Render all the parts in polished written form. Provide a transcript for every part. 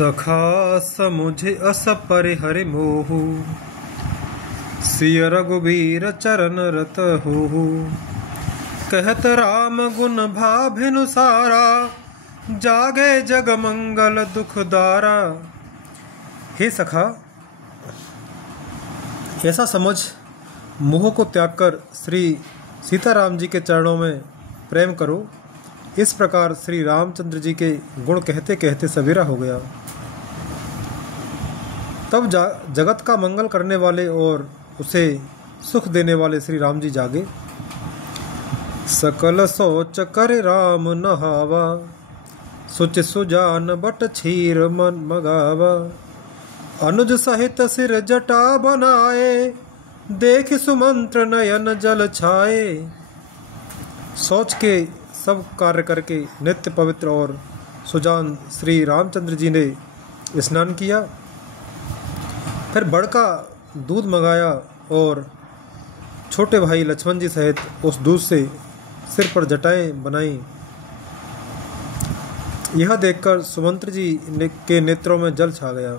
सखा समुझे अस परिहरि मोहु, सिय रघुबीर चरण रत होहु। कहत राम गुण भाभिनु सारा, जागे जग मंगल दुख दारा। हे सखा, ऐसा समझ मोह को त्याग कर श्री सीताराम जी के चरणों में प्रेम करो। इस प्रकार श्री रामचंद्र जी के गुण कहते कहते सवेरा हो गया। तब जगत का मंगल करने वाले और उसे सुख देने वाले श्री राम जी जागे। सकल सोच कर राम नहावा, सुच सुजान बट क्षीर मन मगावा। अनुज सहित सिर जटा बनाए, देख सुमंत्र नयन जल छाए। सोच के सब कार्य करके नित्य पवित्र और सुजान श्री रामचंद्र जी ने स्नान किया। फिर बड़का दूध मंगाया और छोटे भाई लक्ष्मण जी सहित उस दूध से सिर पर जटाएं बनाई। यह देखकर सुमंत्र जी के नेत्रों में जल छा गया।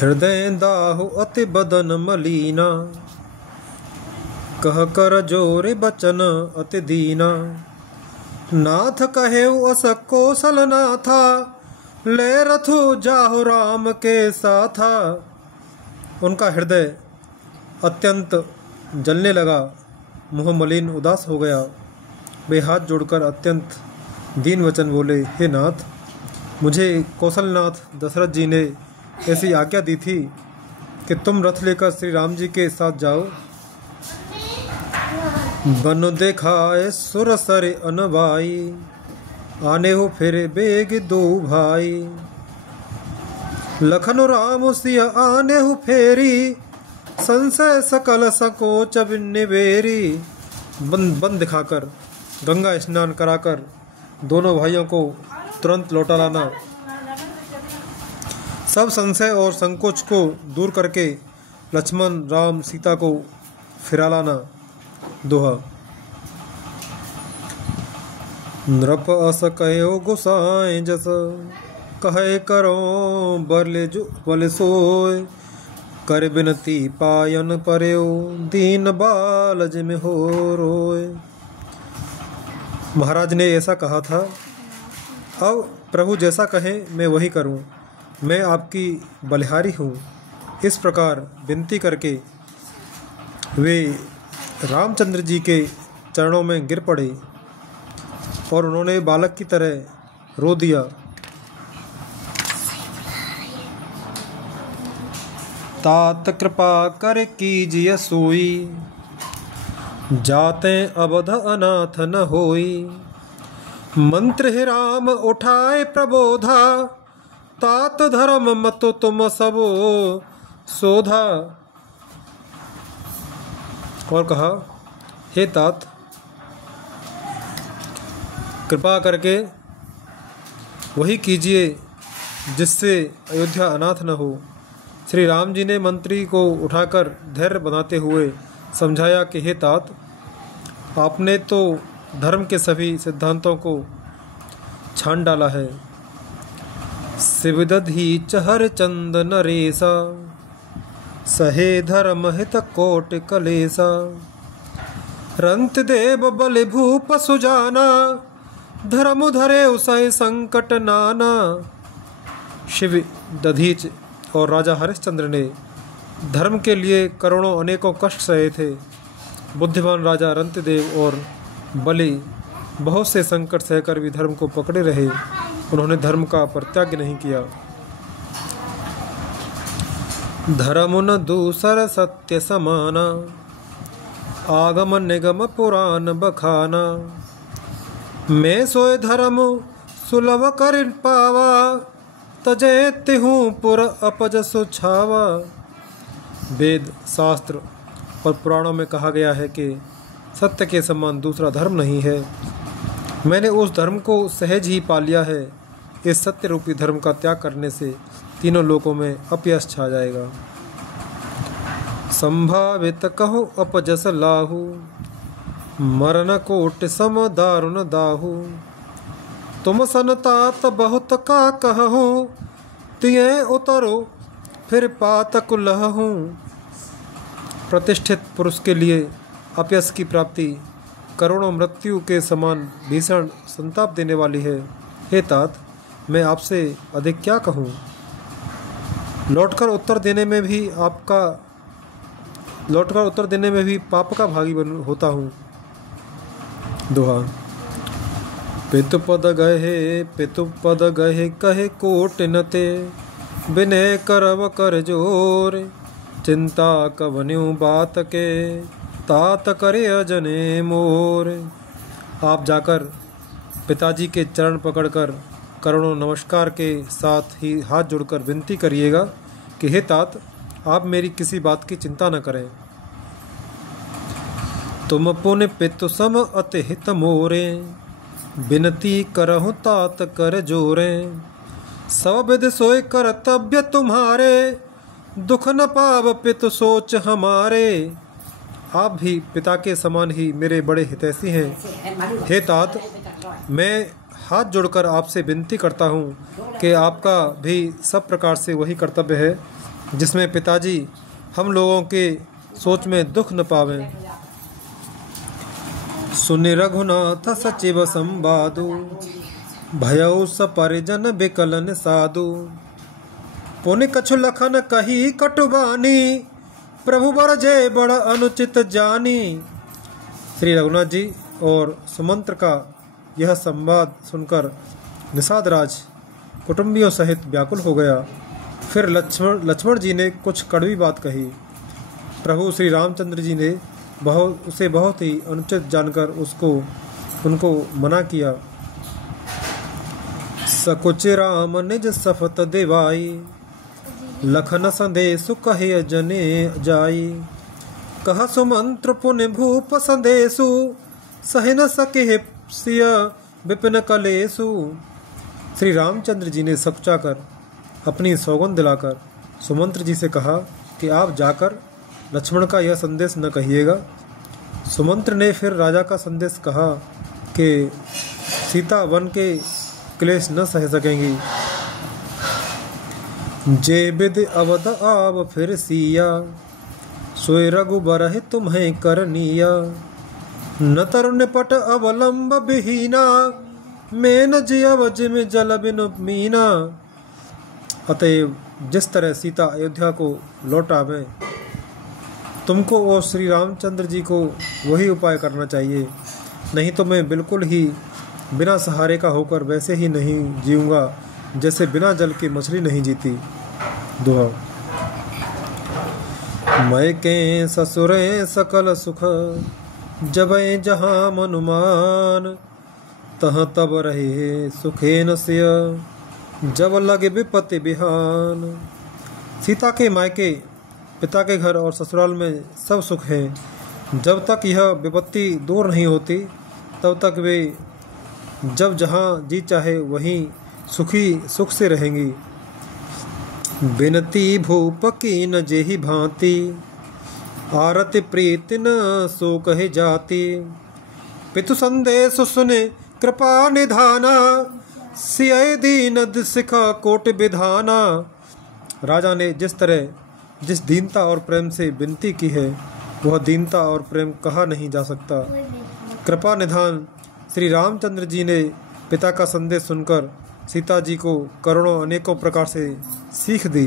हृदय दाहु अति बदन मलीना, कह कर जोरे बचन अति दीना। नाथ कहेउ अस कौशल नाथा, ले रथु जाहु राम के साथा। उनका हृदय अत्यंत जलने लगा, मुँह मलिन उदास हो गया। वे हाथ जोड़कर अत्यंत दीन वचन बोले, हे नाथ, मुझे कौशलनाथ दशरथ जी ने ऐसी आज्ञा दी थी कि तुम रथ लेकर श्री राम जी के साथ जाओ। बन देखाए सुर सरे अनवाई, आने हो फिर बेग दो भाई। लखन राम सिय आने हो फेरी, संशय सकल सकोच निवेरी। बन दिखाकर गंगा स्नान कराकर दोनों भाइयों को तुरंत लौटा लाना। सब संशय और संकोच को दूर करके लक्ष्मण राम सीता को फिरा लाना। दोहा। नृप अस कहो गुसाए जस, कहे करो बले सोय। कर बिनती पायन पर्यो, दीन बाल जिम हो रोय। महाराज ने ऐसा कहा था, अब प्रभु जैसा कहे मैं वही करूं। मैं आपकी बलिहारी हूँ। इस प्रकार विनती करके वे रामचंद्र जी के चरणों में गिर पड़े और उन्होंने बालक की तरह रो दिया। तात कृपा कर कीजिए सोई, जाते अवध अनाथ न होई। मंत्र ही राम उठाए प्रबोधा, तात धर्म मत तुम सबो शोधा। और कहा, हे तात, कृपा करके वही कीजिए जिससे अयोध्या अनाथ न हो। श्री राम जी ने मंत्री को उठाकर धैर्य बनाते हुए समझाया कि हे तात, आपने तो धर्म के सभी सिद्धांतों को छान डाला है। शिवदधि चहर चंद नरेसा, सहे धर्म हित कोट कलेसा। रंत देव बल भूप सुजाना, धर्म धरे उसय संकट नाना। शिव दधीच और राजा हरिश्चंद्र ने धर्म के लिए करोड़ों अनेकों कष्ट सहे थे। बुद्धिमान राजा रंतदेव और बलि बहुत से संकट सहकर भी धर्म को पकड़े रहे। उन्होंने धर्म का परित्याग नहीं किया। धर्म न दूसर सत्य समाना, आगम निगम पुराण बखाना। मैं सोए धर्म सुलभ कर पावा, तजे तिहूँ पुर अपज सुछावा। वेद शास्त्र और पुराणों में कहा गया है कि सत्य के समान दूसरा धर्म नहीं है। मैंने उस धर्म को सहज ही पा लिया है। इस सत्य रूपी धर्म का त्याग करने से तीनों लोकों में अपयश छा जाएगा। संभावित कहो अपजस लाहू, मरण कोट सम दारुण दाहू। तुम सनतात बहुत का कहूँ, तिये उतरो फिर पातक लहूँ। प्रतिष्ठित पुरुष के लिए अपयश की प्राप्ति करोड़ों मृत्यु के समान भीषण संताप देने वाली है। हे तात, मैं आपसे अधिक क्या कहूँ। लौटकर उत्तर देने में भी पाप का भागी होता हूँ। दोहा। पितुपद गहे कहे कोट नते, बिनय करव कर जोर। चिंता कवन्यु बात के, तात करे अजने मोर। आप जाकर पिताजी के चरण पकड़कर करोड़ों नमस्कार के साथ ही हाथ जोड़कर विनती करिएगा कि हे तात, आप मेरी किसी बात की चिंता न करें। तुम पुण्य पितु सम अति हित मोरे, बिनती करहु तात कर जोरे। सब विध सोय कर्तव्य तुम्हारे, दुख न पाव पितु सोच हमारे। आप भी पिता के समान ही मेरे बड़े हितैषी हैं। हे तात, मैं हाथ जोड़कर आपसे विनती करता हूँ कि आपका भी सब प्रकार से वही कर्तव्य है जिसमें पिताजी हम लोगों के सोच में दुख न पावें। सुनि रघुनाथ सचिव संवादु, भयउ सपरिजन बिकलन साधु। पुनि कछु लखन कही कटुबानी, प्रभु बर जय बड़ अनुचित जानी। श्री रघुनाथ जी और सुमंत्र का यह संवाद सुनकर निषाद राज कुटुंबियों सहित व्याकुल हो गया। फिर लक्ष्मण जी ने कुछ कड़वी बात कही। प्रभु श्री रामचंद्र जी ने उसे बहुत ही अनुचित जानकर उनको मना किया। सकुच राम निज सफत देवाई, लखन संदेशु कहे जने जाई। कह सुमंत्र पुण्य भूप संदेशु, सह न सके सिय विपिन कलेसु। श्री रामचंद्र जी ने सकुचाकर अपनी सौगंध दिलाकर सुमंत्र जी से कहा कि आप जाकर लक्ष्मण का यह संदेश न कहिएगा। सुमंत्र ने फिर राजा का संदेश कहा कि सीता वन के क्लेश न सह सकेंगी। जे विद अवध आव फिर सिया, सोय रघुबर तुम्हें करनिया। न तरुण पट अवलंब विहीना, मेन जियव जिम जल बिनु मीना। अतएव जिस तरह सीता अयोध्या को लौट आवे, तुमको और श्री रामचंद्र जी को वही उपाय करना चाहिए। नहीं तो मैं बिल्कुल ही बिना सहारे का होकर वैसे ही नहीं जीऊंगा जैसे बिना जल की मछली नहीं जीती। दोहा। मैं के ससुरे सकल सुख, जबै जहाँ मनुमान। तह तब रहे सुखे न सिय, जब लगे विपत्ति बिहान। सीता के मायके, पिता के घर और ससुराल में सब सुख है। जब तक यह विपत्ति दूर नहीं होती तब तक वे जब जहाँ जी चाहे वहीं सुख से रहेंगी। बिनती भूप की न जेहि भांति, आरति प्रीति न सो कहे जाति। पितु संदेश सुने कृपा निधाना, सिय दीन सिखा कोट विधाना। राजा ने जिस दीनता और प्रेम से विनती की है, वह दीनता और प्रेम कहा नहीं जा सकता। कृपा निधान श्री रामचंद्र जी ने पिता का संदेश सुनकर सीता जी को करोड़ों अनेकों प्रकार से सीख दी।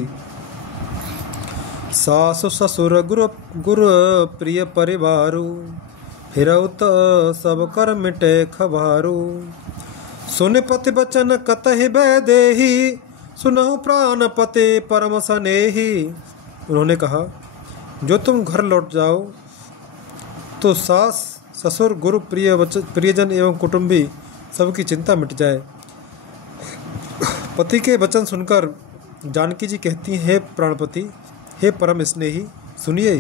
सासु ससुर गुरु प्रिय परिवारु, फिरउत सब कर मिटे खबारू। सुन पति बचन कतहि बैदेही, सुनहु प्राण पते परम सनेही। उन्होंने कहा, जो तुम घर लौट जाओ तो सास ससुर गुरु प्रियजन एवं कुटुंबी सबकी चिंता मिट जाए। पति के वचन सुनकर जानकी जी कहती हैं, हे प्राणपति, हे परम स्नेही, सुनिए।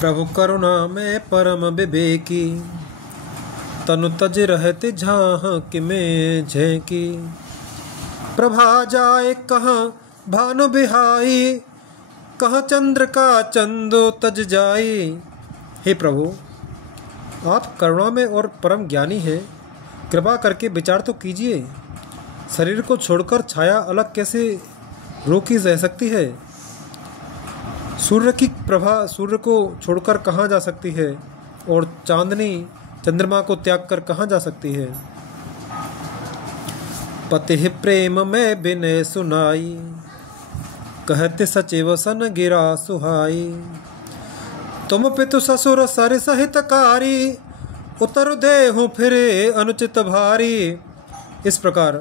प्रभु करुणा में परम विवेकी, तनु तज रहते झाँ कि में झेंकी। प्रभा जाए कहाँ भानु बिहाई, कहाँ चंद्र का चंदो तज जाई। हे प्रभु, आप करुणामय और परम ज्ञानी हैं, कृपा करके विचार तो कीजिए। शरीर को छोड़कर छाया अलग कैसे रोकी रह सकती है? सूर्य की प्रभा सूर्य को छोड़कर कहाँ जा सकती है, और चांदनी चंद्रमा को त्याग कर कहाँ जा सकती है? पति प्रेम में विनय सुनाई, कहते सचिव सन गिरा सुहाई। तुम पितु ससुर सर सहितकारी, उतर दे हूँ फिरे अनुचित भारी। इस प्रकार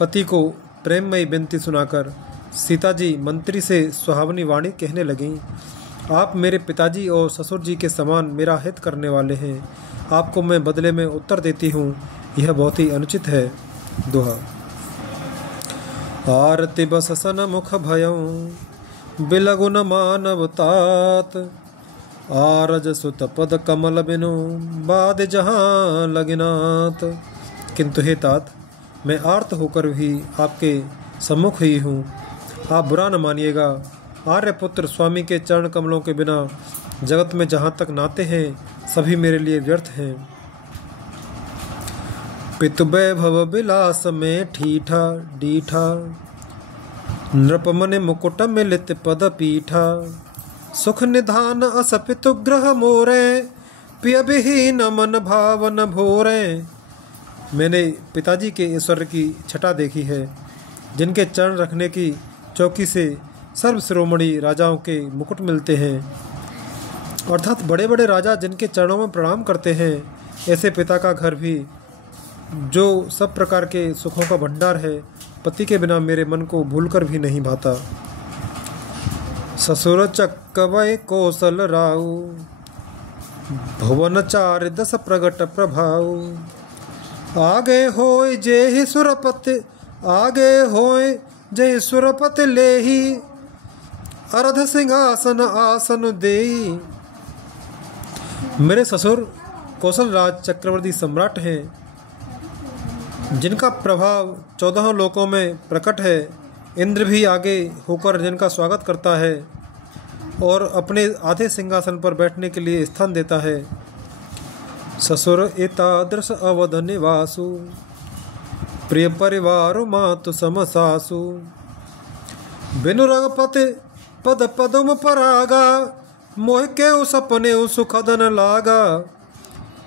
पति को प्रेममयी विनती सुनाकर सीता जी मंत्री से सुहावनी वाणी कहने लगीं। आप मेरे पिताजी और ससुर जी के समान मेरा हित करने वाले हैं, आपको मैं बदले में उत्तर देती हूँ, यह बहुत ही अनुचित है। दोहा। आरती बस सन मुख भयं, बिलगुन मानव तात। आरज सुत पद कमल बिनु, बाद जहाँ लगिनात। किंतु हे तात, मैं आर्त होकर भी आपके सम्मुख ही हूँ, आप बुरा न मानिएगा। आर्यपुत्र स्वामी के चरण कमलों के बिना जगत में जहाँ तक नाते हैं सभी मेरे लिए व्यर्थ हैं। पितु वैभव विलास में ठीठा डीठा, नृपमन मुकुट मिलित पद पीठा। सुख निधान अस पितु ग्रह मोरे, पिय विहीन मन भावन भोरे। मैंने पिताजी के ऐश्वर्य की छटा देखी है, जिनके चरण रखने की चौकी से सर्व शिरोमणि राजाओं के मुकुट मिलते हैं, अर्थात बड़े बड़े राजा जिनके चरणों में प्रणाम करते हैं। ऐसे पिता का घर भी, जो सब प्रकार के सुखों का भंडार है, पति के बिना मेरे मन को भूलकर भी नहीं भाता। ससुर चक्कवय कौशल राउ, भुवन चार दस प्रगट प्रभाऊ। आगे होय जेहि सुरपति, आगे होय जय सुरपति लेही। अर्ध सिंहासन आसन देई। मेरे ससुर कौशल राज चक्रवर्ती सम्राट हैं, जिनका प्रभाव 14 लोकों में प्रकट है। इंद्र भी आगे होकर जिनका स्वागत करता है और अपने आधे सिंहासन पर बैठने के लिए स्थान देता है। ससुर एतादृश अवध निवासु, प्रिय परिवार मातु सम सासु। बिनु रघुपति पद पदम परागा, मोह के सपने सुखदन लागा।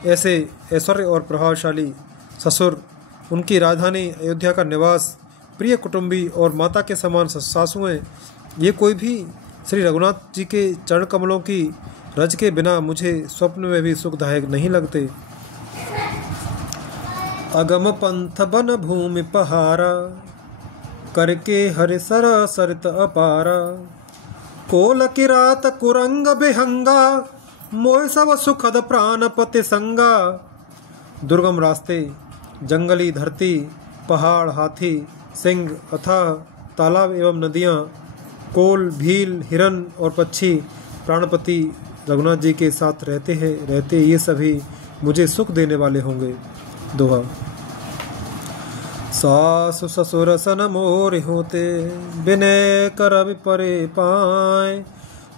ऐसे ऐश्वर्य और प्रभावशाली ससुर, उनकी राजधानी अयोध्या का निवास, प्रिय कुटुंबी और माता के समान सासुएं, ये कोई भी श्री रघुनाथ जी के चरण कमलों की रज के बिना मुझे स्वप्न में भी सुखदायक नहीं लगते। अगम पंथ बन भूमि पहारा, करके हरि सर सरित अपारा। कोल किरात कुरंग बिहंगा, मोह सब सुखद प्राणपति संगा। दुर्गम रास्ते, जंगली धरती, पहाड़, हाथी, सिंह, अथाह तालाब एवं नदियाँ, कोल, भील, हिरन और पक्षी प्राणपति रघुनाथ जी के साथ रहते ये सभी मुझे सुख देने वाले होंगे। दोहा। सासु ससुर सन मोर होते, बिनय कर विपरे पाए।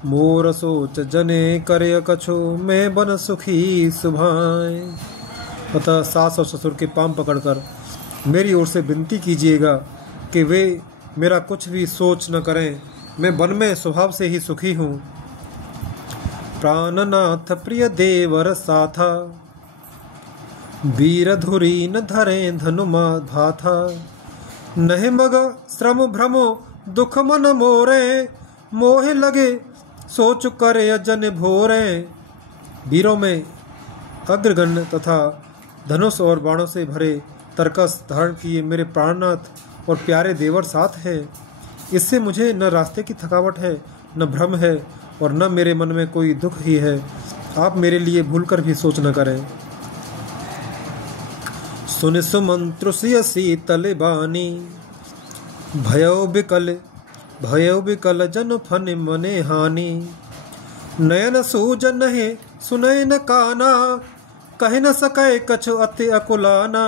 मोर सोच जने करे कछु, मैं बन सुखी सुभाए। अतः सास और ससुर के पांव पकड़कर मेरी ओर से विनती कीजिएगा कि वे मेरा कुछ भी सोच न करें, मैं वन में स्वभाव से ही सुखी हूँ। प्राणनाथ प्रिय देवर साथा, वीर धुरी न धरे धनुमा भाथा। नहीं मग श्रम भ्रमो दुख मन मोरे, मोह लगे सोच करे अजन भोरे। वीरों में अग्रगण्य तथा धनुष और बाणों से भरे तरकस धारण किए मेरे प्राणनाथ और प्यारे देवर साथ हैं। इससे मुझे न रास्ते की थकावट है, न भ्रम है, और न मेरे मन में कोई दुख ही है। आप मेरे लिए भूलकर भी सोच न करें। सुन सुमंत्र सिय शीतल बानी, भयो बिकल जन फन मने हानि। नयन सूजन है सुनय न काना, कह न सके कछु अति अकुलाना।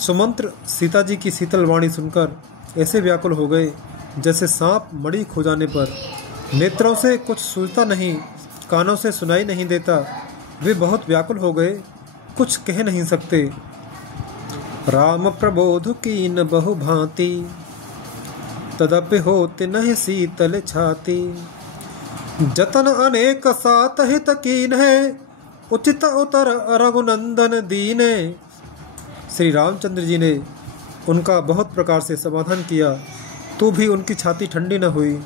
सुमंत्र सीता जी की शीतल वाणी सुनकर ऐसे व्याकुल हो गए जैसे सांप मणि खो जाने पर नेत्रों से कुछ सूझता नहीं, कानों से सुनाई नहीं देता। वे बहुत व्याकुल हो गए, कुछ कह नहीं सकते। राम प्रबोध कीन बहु भांति, तदपि होत नहीं शीतल छाती। जतन अनेक सात हित कीन है, उचित उतर रघुनंदन दीने। श्री रामचंद्र जी ने उनका बहुत प्रकार से समाधान किया, तो भी उनकी छाती ठंडी न हुई।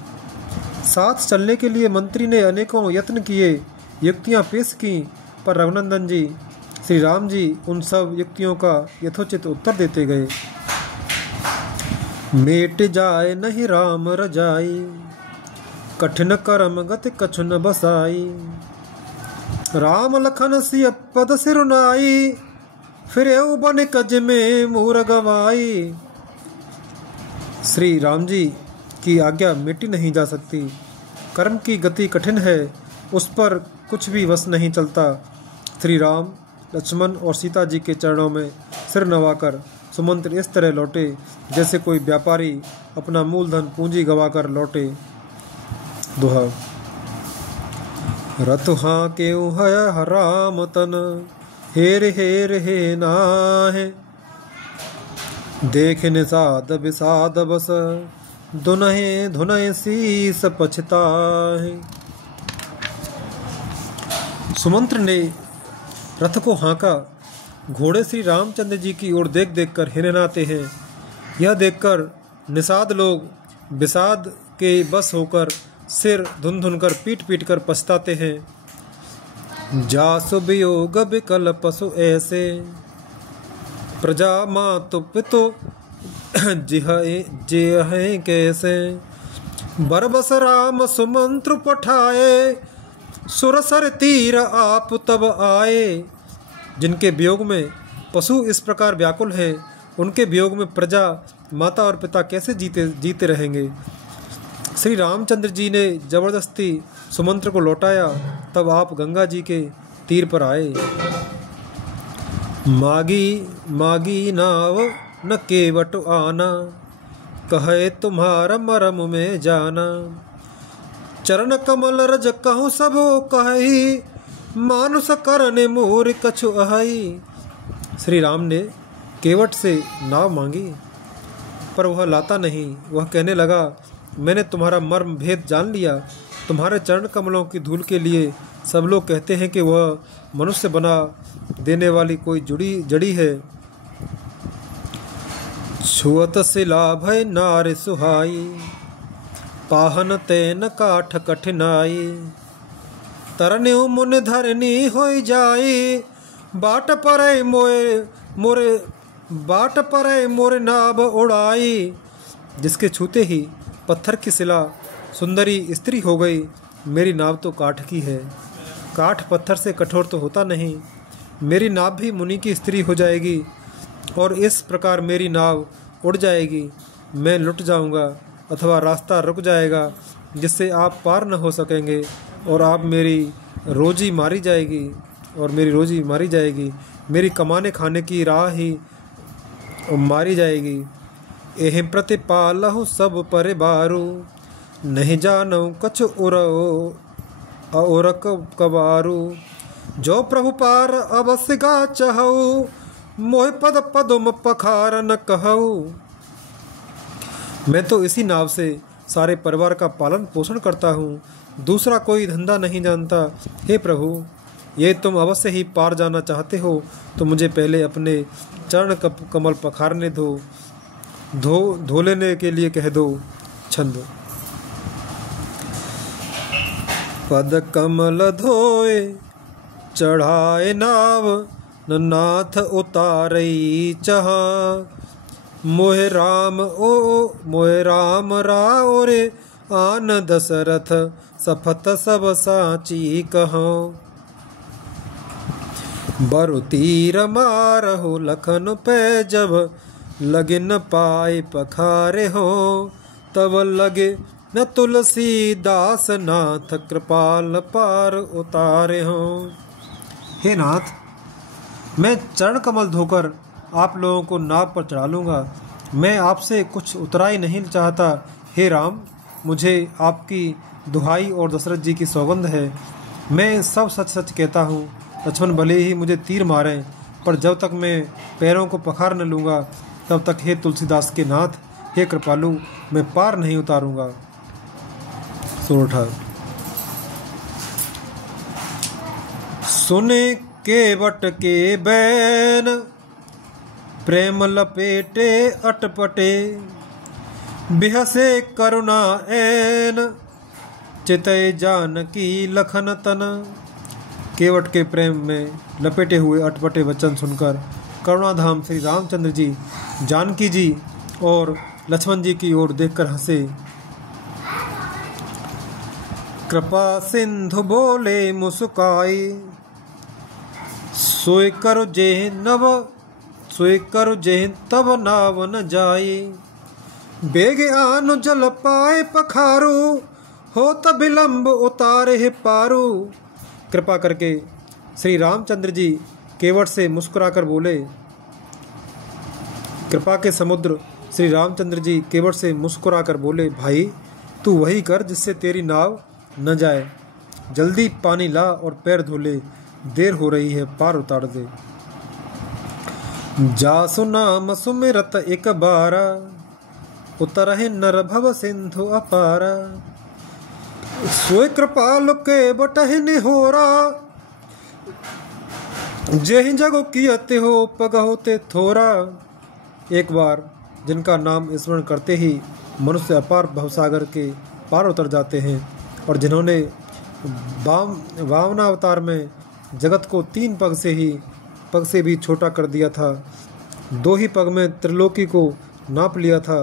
साथ चलने के लिए मंत्री ने अनेकों यत्न किए, युक्तियां पेश की, पर रघुनंदन जी श्री राम जी उन सब युक्तियों का यथोचित उत्तर देते गए। मेट जाए नहीं राम रजाई, कठिन कर्म गति कछु न बसाई। राम लखन सिय पद सिरुनाई, फिर बन कज में मूर गवाई। श्री राम जी की आज्ञा मिटी नहीं जा सकती। कर्म की गति कठिन है, उस पर कुछ भी वश नहीं चलता। श्री राम, लक्ष्मण और सीता जी के चरणों में सिर नवाकर सुमंत्र इस तरह लौटे जैसे कोई व्यापारी अपना मूलधन पूंजी गवाकर लौटे। दोहा। रतुहा के है राम तन, हेर हेर हे नाहे। देख निषाद विषाद बस, दुनहे धुनहे शीस पछताहे। सुमंत्र ने रथ को हाँका। घोड़े श्री रामचंद्र जी की ओर देख देख कर हिरनाते हैं। यह देखकर निषाद लोग विषाद के बस होकर सिर धुन धुन कर पीट पीट कर पछताते हैं। जासु वियोग विकल पशु ऐसे, प्रजा मातु पितु जिह कैसे। बरबस राम सुमंत्र पठाए, सुरसर तीर आप तब आए। जिनके वियोग में पशु इस प्रकार व्याकुल हैं, उनके वियोग में प्रजा, माता और पिता कैसे जीते रहेंगे। श्री रामचंद्र जी ने जबरदस्ती सुमंत्र को लौटाया, तब आप गंगा जी के तीर पर आए। मागी मागी नाव न केवट आना, कहे तुम्हारा मरम में जाना। चरण कमल रज कहूँ सबो कही, मानुष करने मोर कछु अहाई। श्री राम ने केवट से नाव मांगी, पर वह लाता नहीं। वह कहने लगा, मैंने तुम्हारा मर्म भेद जान लिया। तुम्हारे चरण कमलों की धूल के लिए सब लोग कहते हैं कि वह मनुष्य बना देने वाली कोई जड़ी है। छुअत शिला भय नार सुहाई, पाहन तेन काठ कठिनाई। तरने मुन धरनी हो जाई, बाट परे मोरे नाभ उड़ाई। जिसके छूते ही पत्थर की शिला सुंदरी स्त्री हो गई। मेरी नाव तो काठ की है। काठ पत्थर से कठोर तो होता नहीं। मेरी नाव भी मुनि की स्त्री हो जाएगी और इस प्रकार मेरी नाव उड़ जाएगी। मैं लुट जाऊंगा अथवा रास्ता रुक जाएगा, जिससे आप पार न हो सकेंगे और आप मेरी रोजी मारी जाएगी। मेरी कमाने खाने की राह ही मारी जाएगी। एहि प्रतिपालहु सब परिवारु, नहीं जानू कछ उरक कबारू। जो प्रभु पार अवश्य गा चहु, मोह पद पदुम पखार न कहू। मैं तो इसी नाव से सारे परिवार का पालन पोषण करता हूँ, दूसरा कोई धंधा नहीं जानता। हे प्रभु, ये तुम अवश्य ही पार जाना चाहते हो तो मुझे पहले अपने चरण कमल पखारने धो लेने के लिए कह दो। छंद। पद कमल धोए चढ़ाए नाव, नाथ उतारई चहा। मोहे राम राव रे, आन दशरथ सफत सब साची कहो। बरु तीर मारहु लखन पे, जब लगे न पाए पखारे हो। तब लगे न तुलसी दास, नाथ कृपाल पार उतारे हो। हे नाथ, मैं चरण कमल धोकर आप लोगों को नाव पर चढ़ा लूँगा। मैं आपसे कुछ उतराई नहीं चाहता। हे राम, मुझे आपकी दुहाई और दशरथ जी की सौगंध है, मैं सब सच सच कहता हूँ। लक्ष्मण भले ही मुझे तीर मारें, पर जब तक मैं पैरों को पखार न लूँगा तब तक हे तुलसीदास के नाथ, हे कृपालु, मैं पार नहीं उतारूँगा। सोरठा। सुने केवट के बैन, प्रेम लपेटे अटपटे, बिहसे करुणा ऐन, चितय जानकी लखन तन। केवट के प्रेम में लपेटे हुए अटपटे वचन सुनकर करुणाधाम श्री रामचंद्र जी जानकी जी और लक्ष्मण जी की ओर देखकर हंसे। कृपा सिंधु बोले मुस्काई, सोई कर जेह तब नाव न जाई, बेग आनु जल पाए पखारू, हो तब विलम्ब उतारे पारू। कृपा करके श्री रामचंद्र जी केवट से मुस्कुराकर बोले। कृपा के समुद्र श्री रामचंद्र जी केवट से मुस्कुराकर बोले, भाई तू वही कर जिससे तेरी नाव न जाए। जल्दी पानी ला और पैर धो ले, देर हो रही है, पार उतार दे। जासु नाम सुमिरत एक बारा, उतरहि नर भव सिंधु अपारा। सोई कृपालु के बटहि निहोरा, जेहि जगु कियते हो पगहोते थोरा। एक बार जिनका नाम स्मरण करते ही मनुष्य अपार भवसागर के पार उतर जाते हैं, और जिन्होंने वामनावतार में जगत को 3 पग से भी छोटा कर दिया था, 2 ही पग में त्रिलोकी को नाप लिया था,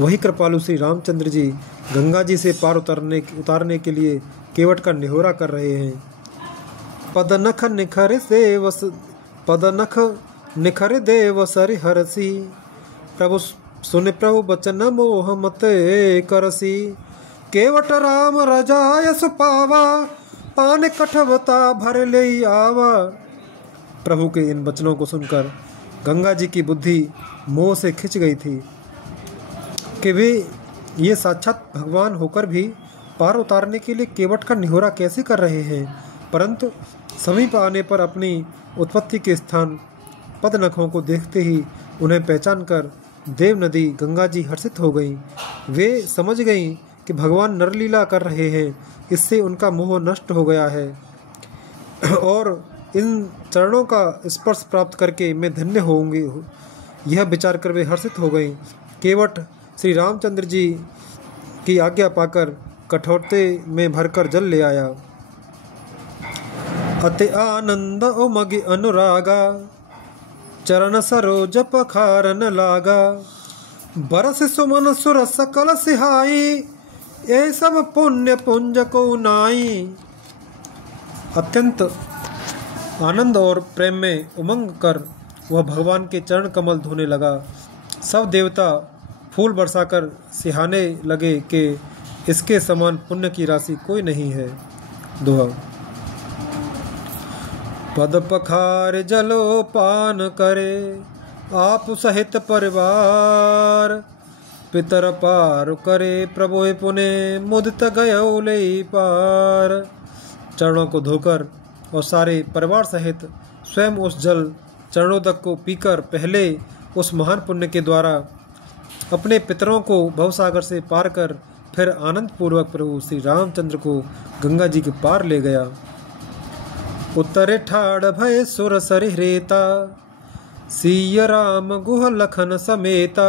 वही कृपालु श्री रामचंद्र जी गंगा जी से पार उतारने के लिए केवट का निहोरा कर रहे हैं। पदनख निखर देव सरि हरसी, प्रभु सुन प्रभु बचन मोह मत करसी। केवट राम रजाय सुपावा, पान कठवता भर ले आवा। प्रभु के इन वचनों को सुनकर गंगा जी की बुद्धि मोह से खिंच गई थी कि वे ये साक्षात भगवान होकर भी पार उतारने के लिए केवट का निहोरा कैसे कर रहे हैं। परंतु समीप आने पर अपनी उत्पत्ति के स्थान पदनखों को देखते ही उन्हें पहचान कर देव नदी गंगा जी हर्षित हो गईं। वे समझ गईं कि भगवान नरलीला कर रहे हैं, इससे उनका मोह नष्ट हो गया है और इन चरणों का स्पर्श प्राप्त करके मैं धन्य होंगी। यह विचार कर वे हर्षित हो गईं। केवट श्री रामचंद्र जी की आज्ञा पाकर कठौते में भरकर जल ले आया। अति आनंद उमगि अनुरागा, चरण सरोज पखारन लागा। बरस सुमन सुर सकल सिहाई, ये सब पुण्य पुंज को नाई। अत्यंत आनंद और प्रेम में उमंग कर वह भगवान के चरण कमल धोने लगा। सब देवता फूल बरसाकर सिहाने लगे कि इसके समान पुण्य की राशि कोई नहीं है। दोहा। पद पखार जलो पान करे, आप सहित परिवार। पितर पार करे प्रभु पुने, मुदित गयो ले पार। चरणों को धोकर और सारे परिवार सहित स्वयं उस जल चरणोदक को पीकर पहले उस महान पुण्य के द्वारा अपने पितरों को भवसागर से पार कर फिर आनंद पूर्वक प्रभु श्री रामचंद्र को गंगा जी के पार ले गया। उत्तरे ठाड़ भय सुर सरि रेता, सिय राम गुह लखन समेता।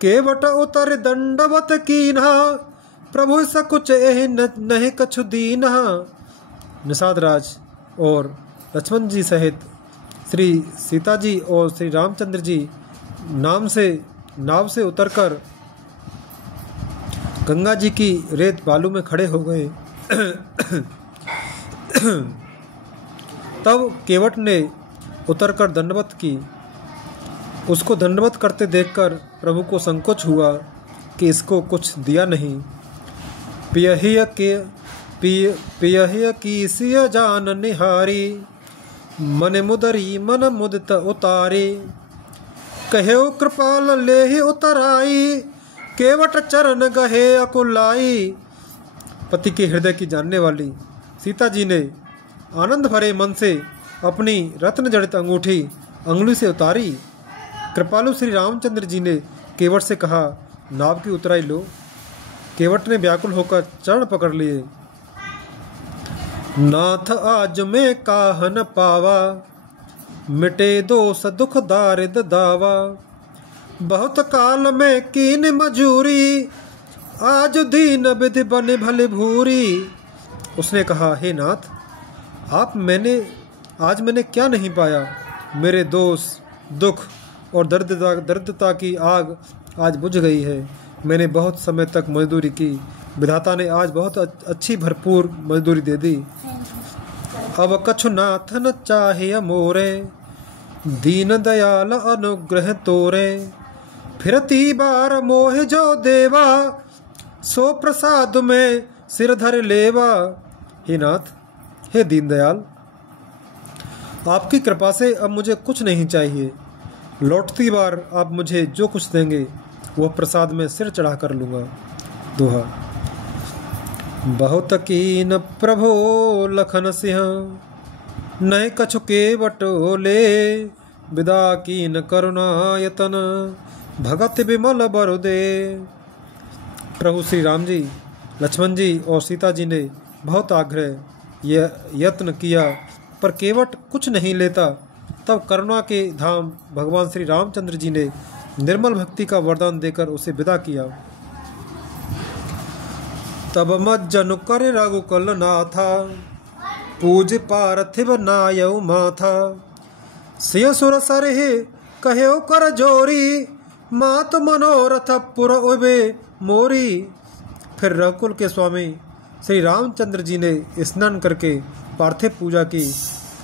केवट उतर दंडवत कीन्हा, प्रभु सकुच एहि नहीं कछु दीन्हा। निषाद राज और लक्ष्मण जी सहित श्री सीता जी और श्री रामचंद्र जी नाव से उतरकर गंगा जी की रेत बालू में खड़े हो गए। तब केवट ने उतरकर दंडवत की। उसको दंडवत करते देखकर प्रभु को संकोच हुआ कि इसको कुछ दिया नहीं। पियहिय की सिय जान निहारी, मन मुदरी मन मुदित उतारी। कहेउ कृपाल लेहि उतराई, केवट चरण गहे अकुलाई। पति के हृदय की जानने वाली सीता जी ने आनंद भरे मन से अपनी रत्न जड़ित अंगूठी अंगुली से उतारी। कृपालु श्री रामचंद्र जी ने केवट से कहा, नाव की उतराई लो। केवट ने व्याकुल होकर चरण पकड़ लिए। नाथ आज मैं काह न पावा, मिटे दोष दुख दारिद दावा। बहुत काल में कीन मजूरी, आज दीन विधि बने भले भूरी। उसने कहा, हे नाथ, आज मैंने क्या नहीं पाया। मेरे दोष दुख और दर्दता की आग आज बुझ गई है। मैंने बहुत समय तक मजदूरी की, विधाता ने आज बहुत अच्छी भरपूर मजदूरी दे दी। अब कछु नाथ न चाहे मोरे, दीन दयाल अनुग्रह तोरे। फिरती बार मोह जो देवा, सो प्रसाद में सिर धर लेवा। हे नाथ, हे दीनदयाल, आपकी कृपा से अब मुझे कुछ नहीं चाहिए। लौटती बार आप मुझे जो कुछ देंगे वह प्रसाद में सिर चढ़ा कर लूँगा। दोहा। बहुत कीन प्रभो लखन सिंह, नय कछु केवट ले। विदा कीन करुणायतन, भगत विमल बर दे। प्रभु श्री राम जी, लक्ष्मण जी और सीता जी ने बहुत आग्रह यत्न किया, पर केवट कुछ नहीं लेता। तब करुणा के धाम भगवान श्री रामचंद्र जी ने निर्मल भक्ति का वरदान देकर उसे विदा किया। तब मज्जन कर रघुकुल नाथा, पूज पार्थिव नायउ माथा। सिय सुर सरहे कहो कर जोरी, मात मनोरथ पुर उबे मोरी। फिर रघुकुल के स्वामी श्री रामचंद्र जी ने स्नान करके पार्थिव पूजा की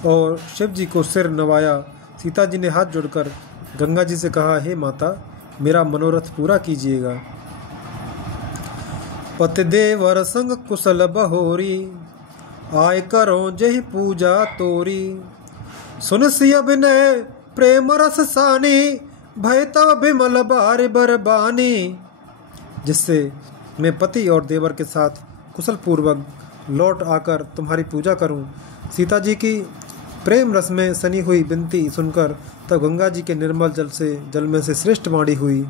और शिव जी को सिर नवाया। सीता जी ने हाथ जोड़कर गंगा जी से कहा, हे माता, मेरा मनोरथ पूरा कीजिएगा। पति देवर संग कुशल बहोरी, आय करो जहि पूजा तोरी। सुन सिय विनय प्रेम रस सानी, भय तव बिमल बार बरबानी। जिससे मैं पति और देवर के साथ कुशल पूर्वक लौट आकर तुम्हारी पूजा करूं। सीता जी की प्रेम रस में सनी हुई विनती सुनकर तब गंगा जी के निर्मल जल में से श्रेष्ठ वाणी हुई।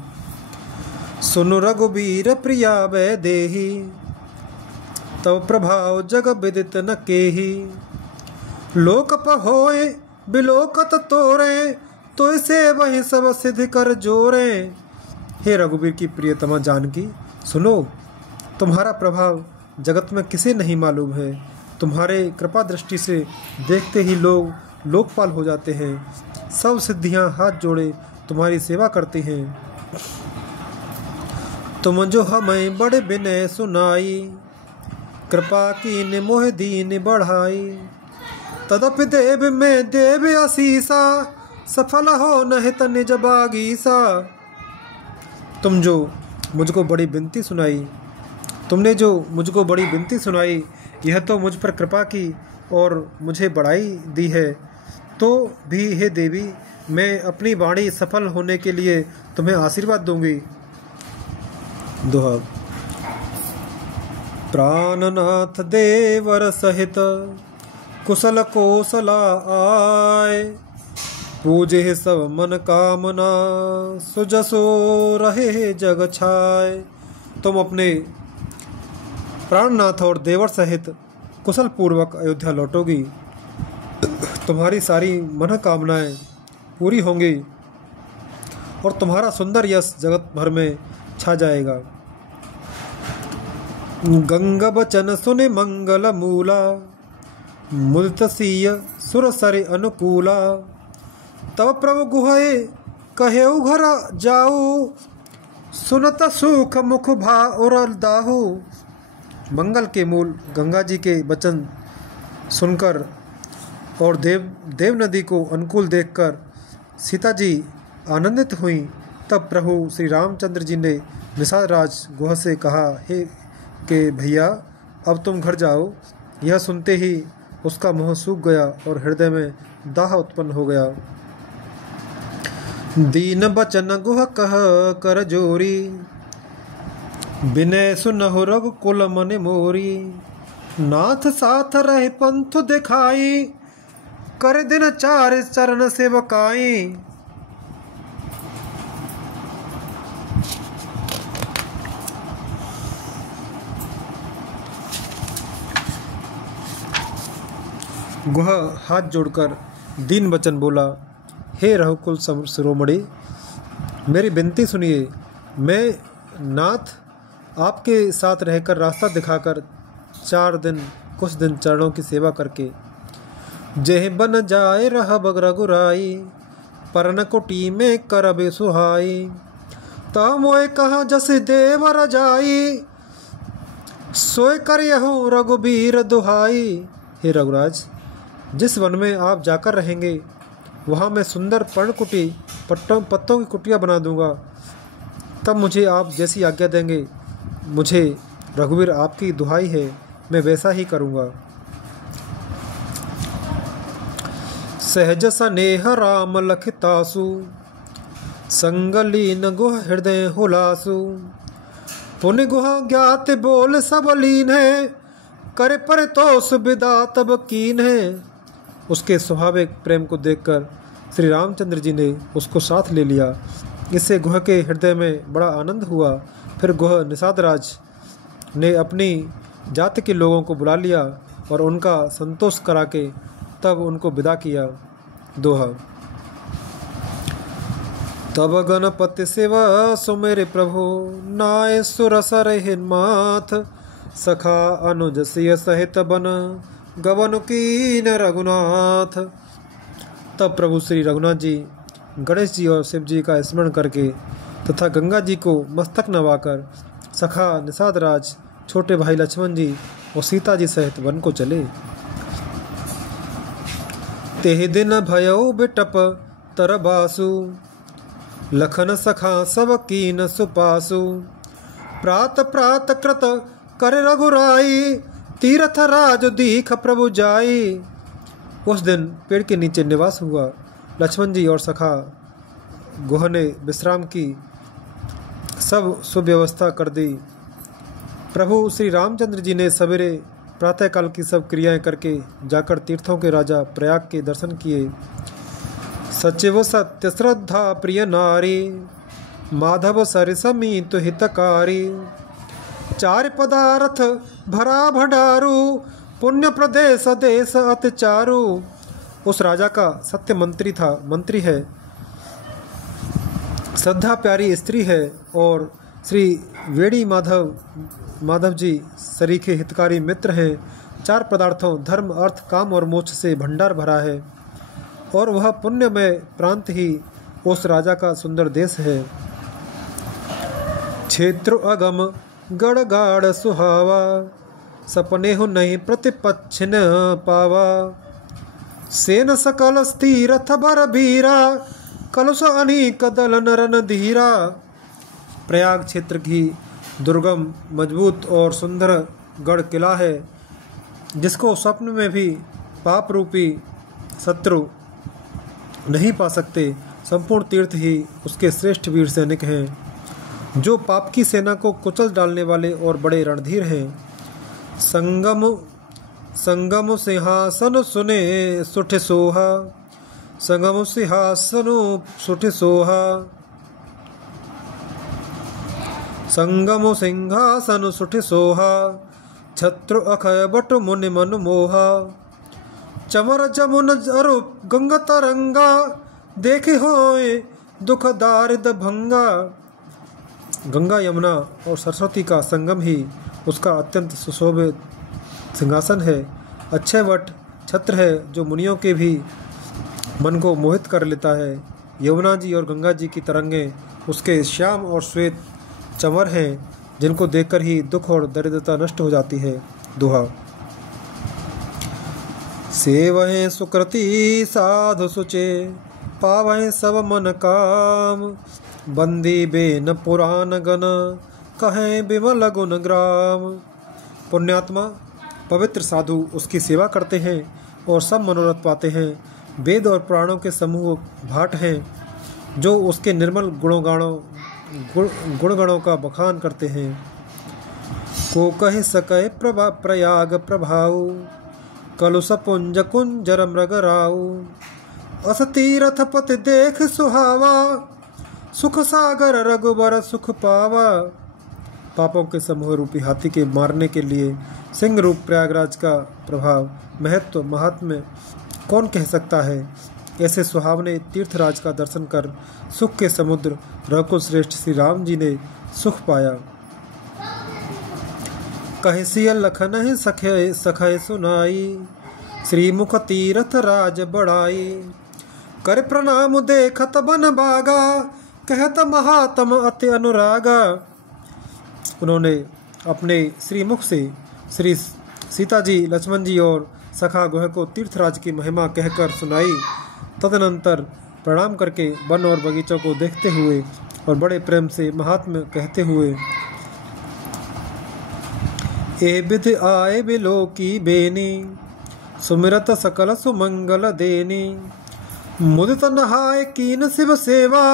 सुनु रघुबीर प्रिया वै देही, तव प्रभाव जग विदित न केही। लोक पहोए बिलोकत तोरे, तो इसे वही सब सिद्ध कर जोरे। हे रघुबीर की प्रियतमा जानकी, सुनो, तुम्हारा प्रभाव जगत में किसे नहीं मालूम है। तुम्हारे कृपा दृष्टि से देखते ही लोग लोकपाल हो जाते हैं। सब सिद्धियां हाथ जोड़े तुम्हारी सेवा करती हैं। तुम जो हमें बड़े विनय सुनाई, कृपा की निमोह दीन बढ़ाई। तदपि देव में देव आशीषा, सफल हो नहित निज बागीसा। तुमने जो मुझको बड़ी विनती सुनाई, यह तो मुझ पर कृपा की और मुझे बढ़ाई दी है। तो भी हे देवी, मैं अपनी वाणी सफल होने के लिए तुम्हें आशीर्वाद दूंगी। दोहा। प्राणनाथ देवर सहित, कुशल कोसला आए। पूजे सब मन कामना, सुजसो रहे जग छाए। तुम अपने प्राणनाथ और देवर सहित कुशल पूर्वक अयोध्या लौटोगी। तुम्हारी सारी मनोकामनाएं पूरी होंगी और तुम्हारा सुंदर यश जगत भर में छा जाएगा। गंगा बचन सुने मंगल मूला, मुदितसीय सुर सरि अनुकूला। तब प्रभु गुहे कहेउ घर जाऊ, सुनत सुख मुख भा उरल दाहू। मंगल के मूल गंगा जी के वचन सुनकर और देव नदी को अनुकूल देखकर सीता जी आनंदित हुई। तब प्रभु श्री रामचंद्र जी ने निषाद राज गुहा से कहा, हे के भैया, अब तुम घर जाओ। यह सुनते ही उसका मुँह सूख गया और हृदय में दाह उत्पन्न हो गया। दीन बचन गुह कह कर जोरी, विनय सुनहु रघुकुल मन मोरी, नाथ साथ रहे पंथ दिखाई, कर दिन चार चरण सेवकाई। गुहा हाथ जोड़कर दीन वचन बोला, हे रघुकुल शिरोमणि, मेरी विनती सुनिए। मैं नाथ आपके साथ रहकर रास्ता दिखाकर 4 दिन कुछ दिन चरणों की सेवा करके जेह बन जाए रह रघुराई, परन कुटी में करबे सुहाई। ता मोए कहा जस देव रजाई, सोए कर यहूँ रघुबीर दुहाई। हे रघुराज, जिस वन में आप जाकर रहेंगे वहाँ मैं सुंदर पर्णकुटी पत्तों की कुटिया बना दूंगा। तब मुझे आप जैसी आज्ञा देंगे, मुझे रघुवीर आपकी दुहाई है, मैं वैसा ही करूँगा। सहज स्नेह राम लखितासु, संगलीन गुह हृदय हुलासु। पुण्य गुहा ज्ञात बोल सब लीन है, करे पर तो सुविदा तब कीन है। उसके स्वाभाविक प्रेम को देखकर श्री रामचंद्र जी ने उसको साथ ले लिया। इससे गुह के हृदय में बड़ा आनंद हुआ। फिर गुह निषादराज ने अपनी जाति के लोगों को बुला लिया और उनका संतोष करा के तब उनको विदा किया। दोहा। तब गणपति सेवा सुमेरे प्रभु, नाय सुरसर हिन्माथ। सखा अनुज सिय सहित बन, गवन कीन रघुनाथ। तब प्रभु श्री रघुनाथ जी गणेश जी और शिव जी का स्मरण करके तथा गंगा जी को मस्तक नवाकर सखा निषादराज, छोटे भाई लक्ष्मण जी और सीता जी सहित वन को चले। तेह दिन भयो बिटप तरबासु, लखन सखा सब कीन सुपासु। प्रात प्रात कृत कर रघुराई, तीर्थ राज दीख प्रभु जाई। उस दिन पेड़ के नीचे निवास हुआ। लक्ष्मण जी और सखा गुह ने विश्राम की, सब सुव्यवस्था कर दी। प्रभु श्री रामचंद्र जी ने सवेरे प्रातःकाल की सब क्रियाएं करके जाकर तीर्थों के राजा प्रयाग के दर्शन किए। सचिव सत्य श्रद्धा प्रिय नारी, माधव सरिसमीत हितकारी। 4 पदार्थ भरा भंडारू, पुण्य प्रदेश देश अति चारु। उस राजा का सत्य मंत्री है, श्रद्धा प्यारी स्त्री है और श्री वेणी माधव जी सरीखे हितकारी मित्र हैं। 4 पदार्थों धर्म अर्थ काम और मोक्ष से भंडार भरा है और वह पुण्यमय प्रांत ही उस राजा का सुंदर देश है। क्षेत्र अगम गढ़ गाढ़ सुहावा, सपने हो नहीं प्रतिपक्ष न पावा। सेन सकल स्थिर थबर भीरा, कलुष अनेक दल नरन धीरा। प्रयाग क्षेत्र की दुर्गम मजबूत और सुंदर गढ़ किला है, जिसको स्वप्न में भी पाप रूपी शत्रु नहीं पा सकते। संपूर्ण तीर्थ ही उसके श्रेष्ठ वीर सैनिक हैं, जो पाप की सेना को कुचल डालने वाले और बड़े रणधीर हैं। संगम सिंहासन सुने सुठ सोहा, संगम सिंहासन सुठ सोहा। संगम सिंहासन सुठ सोहा, छत्र अखय बट मुनि मन मोहा। चमर जमुन अरु गंगा तरंगा, देखे होए दुख दारिद भंगा। गंगा यमुना और सरस्वती का संगम ही उसका अत्यंत सुशोभित सिंहासन है। अक्षय वट छत्र है जो मुनियों के भी मन को मोहित कर लेता है। यमुना जी और गंगा जी की तरंगें उसके श्याम और श्वेत चमर हैं, जिनको देखकर ही दुख और दरिद्रता नष्ट हो जाती है। दोहा। सेवहें सुकृति साधु सुचे, पावहें सब मन काम। बंदी बेन पुराण गण, कहें विमल गुण ग्राम। पुण्यात्मा पवित्र साधु उसकी सेवा करते हैं और सब मनोरथ पाते हैं। वेद और पुराणों के समूह भाट हैं, जो उसके निर्मल गुणगणों का बखान करते हैं। को कह सके प्रयाग प्रभाव, कलुष पुंज कुंजर मृग राव। अस तीरथ पति देख सुहावा, सुख सागर रघुबर सुख पावा। पापों के समूह रूपी हाथी के मारने के लिए सिंह रूप प्रयागराज का प्रभाव, महत्व, महात्म्य कौन कह सकता है। ऐसे सुहावने तीर्थराज का दर्शन कर सुख के समुद्र रघुकुल श्रेष्ठ श्री राम जी ने सुख पाया। कहे सियल लखन सखे सखे सुनाई, श्रीमुख तीर्थ राज बढ़ाई। कर प्रणाम देखत बन बागा, कहत महात्म अति अनुरागा। उन्होंने अपने श्रीमुख से श्री सीता जी, लक्ष्मण जी और सखा गुह को तीर्थराज की महिमा कहकर सुनाई। तदनंतर प्रणाम करके वन और बगीचों को देखते हुए और बड़े प्रेम से महात्म्य कहते हुए, ए विधि आए बिलो की बेनी, सुमिरत सकल सुमंगल देनी। मुदित नहाय कीन शिव सेवा,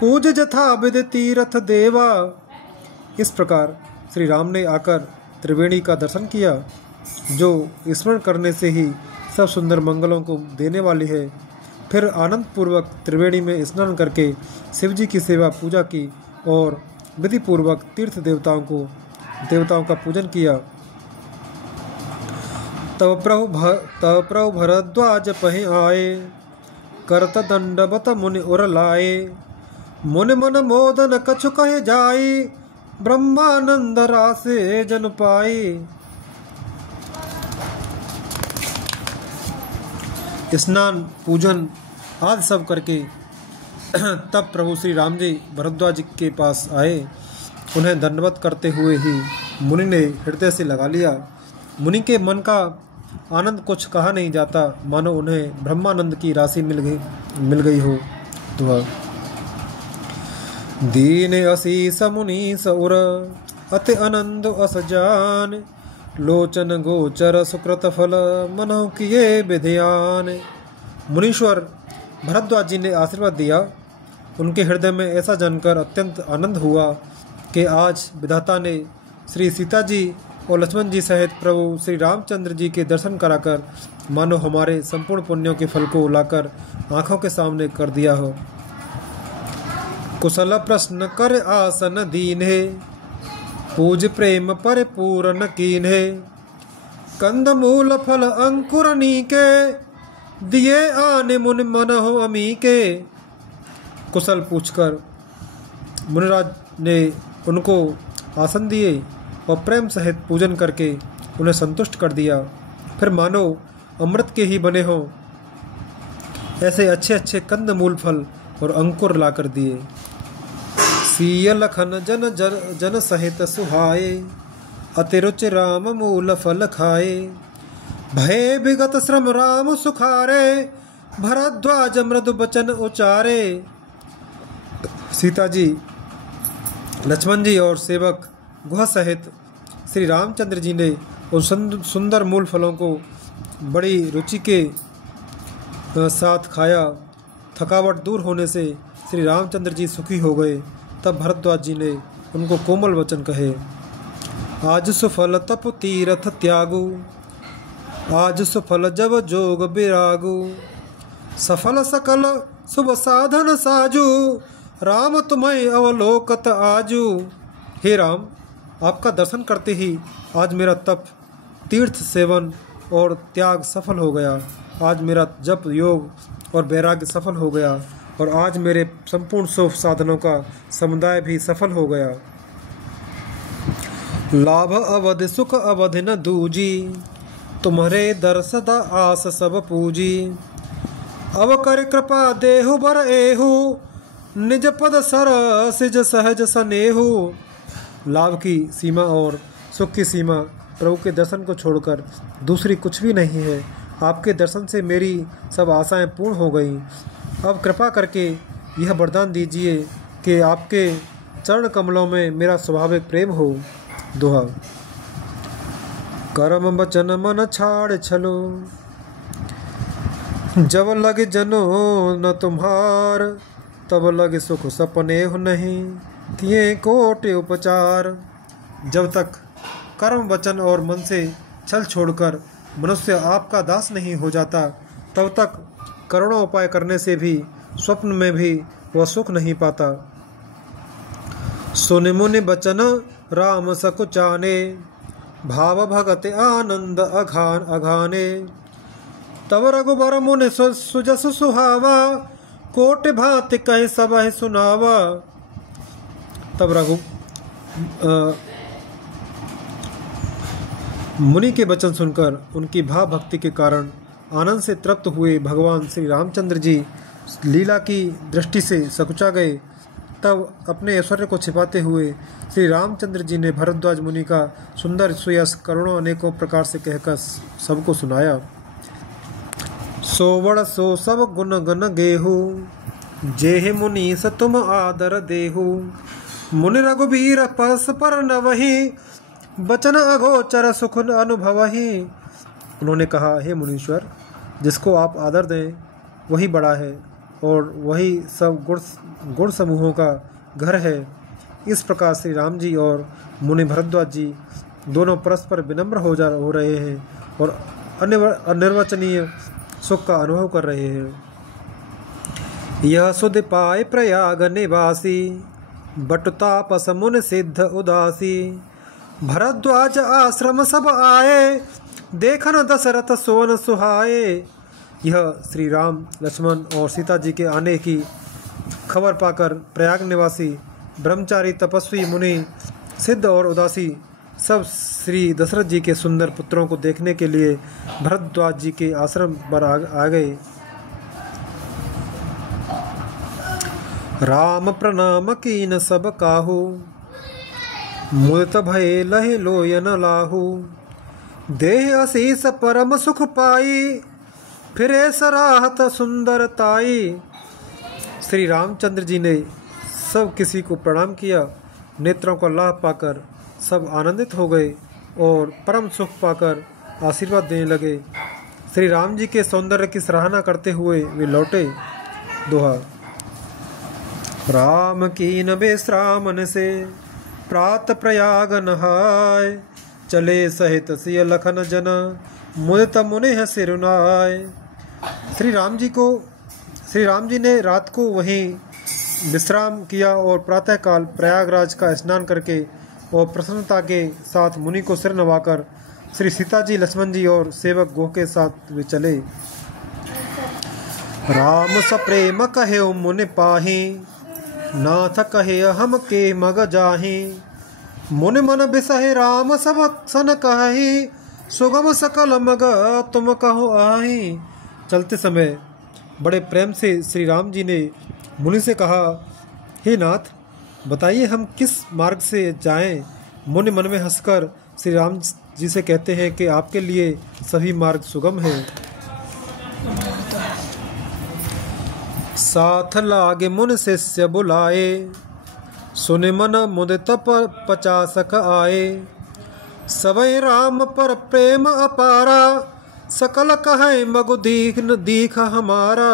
पूज जथा विधि तीरथ देवा। इस प्रकार श्री राम ने आकर त्रिवेणी का दर्शन किया, जो स्मरण करने से ही सब सुंदर मंगलों को देने वाली है। फिर आनंद पूर्वक त्रिवेणी में स्नान करके शिव जी की सेवा पूजा की और विधि पूर्वक तीर्थ देवताओं का पूजन किया। तब प्रभु भरद्वाज पहि आए, करत दंडवत मुनि उर लाए। मुनि मन मोदन कछु कहे जाई, ब्रह्मानंद रासे जन पाई। स्नान पूजन आदि सब करके तब प्रभु श्री राम जी भरद्वाज के पास आए। उन्हें दंडवत करते हुए ही मुनि ने हृदय से लगा लिया। मुनि के मन का आनंद कुछ कहा नहीं जाता, मानो उन्हें ब्रह्मानंद की राशि मिल गई हो। दुआ। दीन असीस मुनि सौर, अति आनंद अस जान। लोचन गोचर सुकृत फल, मनों किए विधियान। मुनीश्वर भरद्वाज जी ने आशीर्वाद दिया। उनके हृदय में ऐसा जानकर अत्यंत आनंद हुआ कि आज विधाता ने श्री सीता जी और लक्ष्मण जी सहित प्रभु श्री रामचंद्र जी के दर्शन कराकर मानो हमारे संपूर्ण पुण्यों के फल को लाकर आंखों के सामने कर दिया हो। कुशल प्रश्न कर आसन दीन्हे, पूज प्रेम पर पूरन कीन्हे। कंद मूल फल अंकुर नीके, दिए आने मुनि मन हो अमी के। कुशल पूछकर मुनिराज ने उनको आसन दिए और प्रेम सहित पूजन करके उन्हें संतुष्ट कर दिया। फिर मानो अमृत के ही बने हों ऐसे अच्छे अच्छे कंद मूल फल और अंकुर ला कर दिए। सीय लखन जन सहित सुहाए, अतिरुच राम मूल फल खाए। भय विगत श्रम राम सुखारे, भरद्वाज मृदु बचन उचारे। सीता जी, लक्ष्मण जी और सेवक गुह सहित श्री रामचंद्र जी ने उन सुंदर मूल फलों को बड़ी रुचि के साथ खाया। थकावट दूर होने से श्री रामचंद्र जी सुखी हो गए। तब भरद्वाज जी ने उनको कोमल वचन कहे, आज सुफल तप तीरथ त्यागु, आज सुफल जब जोग विरागु। सफल सकल शुभ साधन साजू, राम तुम्हें अवलोकत आजू। हे राम, आपका दर्शन करते ही आज मेरा तप, तीर्थ सेवन और त्याग सफल हो गया। आज मेरा जप, योग और वैराग्य सफल हो गया और आज मेरे संपूर्ण शुभ साधनों का समुदाय भी सफल हो गया। लाभ अवध सुख अवधि न दूजी, तुम्हारे दर्शद आस सब पूजी। अब कर कृपा देहु बर एहु, निज पद सर सिज सहज सनेहु। लाभ की सीमा और सुख की सीमा प्रभु के दर्शन को छोड़कर दूसरी कुछ भी नहीं है। आपके दर्शन से मेरी सब आशाएं पूर्ण हो गई। अब कृपा करके यह वरदान दीजिए कि आपके चरण कमलों में मेरा स्वाभाविक प्रेम हो। दोहा। कर्म वचन मन छाड़ छलो, जब लग जनो न तुम्हार। तब लग सुख सपने हो नहीं, किए कोटि उपचार। जब तक कर्म वचन और मन से छल छोड़कर मनुष्य आपका दास नहीं हो जाता, तब तक करोड़ों उपाय करने से भी स्वप्न में भी वह सुख नहीं पाता। सुन मुनि बचन राम सकुचाने, भाव भगत आनंद अघाने। तब रघुबर मुनि सुजस सुहावा, कोट भांति कह सब सुनावा। तब मुनि के वचन सुनकर उनकी भाव भक्ति के कारण आनंद से तृप्त हुए भगवान श्री रामचंद्र जी लीला की दृष्टि से सकुचा गए। तब अपने ऐश्वर्य को छिपाते हुए श्री रामचंद्र जी ने भरद्वाज मुनि का सुंदर सुयश करोड़ों अनेकों प्रकार से कहकर सबको सुनाया। सोवड़ सो सब गुण गन गेहू, जेह मुनि स तुम आदर देहू। मुनि रघुबीर परस पर न वही, बचन अगोचर सुख अनुभवहि। उन्होंने कहा, हे मुनीश्वर, जिसको आप आदर दें वही बड़ा है और वही सब गुण समूहों का घर है। इस प्रकार श्री राम जी और मुनि भरद्वाज जी दोनों परस्पर विनम्र हो रहे हैं और अनिर्वचनीय सुख का अनुभव कर रहे हैं। यह सुध पाए प्रयाग निवासी, बट तापस मुनि सिद्ध उदासी। भरद्वाज आश्रम सब आए, देखन दशरथ सोन सुहाए। यह श्री राम, लक्ष्मण और सीता जी के आने की खबर पाकर प्रयाग निवासी ब्रह्मचारी, तपस्वी, मुनि, सिद्ध और उदासी सब श्री दशरथ जी के सुंदर पुत्रों को देखने के लिए भरद्वाज जी के आश्रम पर आ गए। राम प्रणाम कीन सब काहू, मुदित भय लहे लोयन लाहू। देह आशीष परम सुख पाई, फिरे सराहत सुंदरताई। श्री रामचंद्र जी ने सब किसी को प्रणाम किया। नेत्रों का लाभ पाकर सब आनंदित हो गए और परम सुख पाकर आशीर्वाद देने लगे। श्री राम जी के सौंदर्य की सराहना करते हुए वे लौटे। दोहा। राम कीन विश्रामन से, प्रात प्रयाग नहाय। चले सहित सिय लखन जन, मुदित मुनि सिरुनाय। श्री राम जी ने रात को वहीं विश्राम किया और प्रातःकाल प्रयागराज का स्नान करके और प्रसन्नता के साथ मुनि को सिर नवाकर श्री सीता जी, लक्ष्मण जी और सेवक गोह के साथ वे चले। राम सप्रेम कहे मुनि पाही, नाथ कहे हम के मग जाही। मुनि मन बिसहे राम सब सन कही, सुगम सकल मग तुम कहो आही। चलते समय बड़े प्रेम से श्री राम जी ने मुनि से कहा, हे नाथ, बताइए हम किस मार्ग से जाएं। मुनि मन में हंसकर श्री राम जी से कहते हैं कि आपके लिए सभी मार्ग सुगम हैं। साथ लागे मुनि शिष्य बुलाए, सुनि मन मुदित पचासक आए। सवै राम पर प्रेम अपारा, सकल कहे मगु दीख हमारा।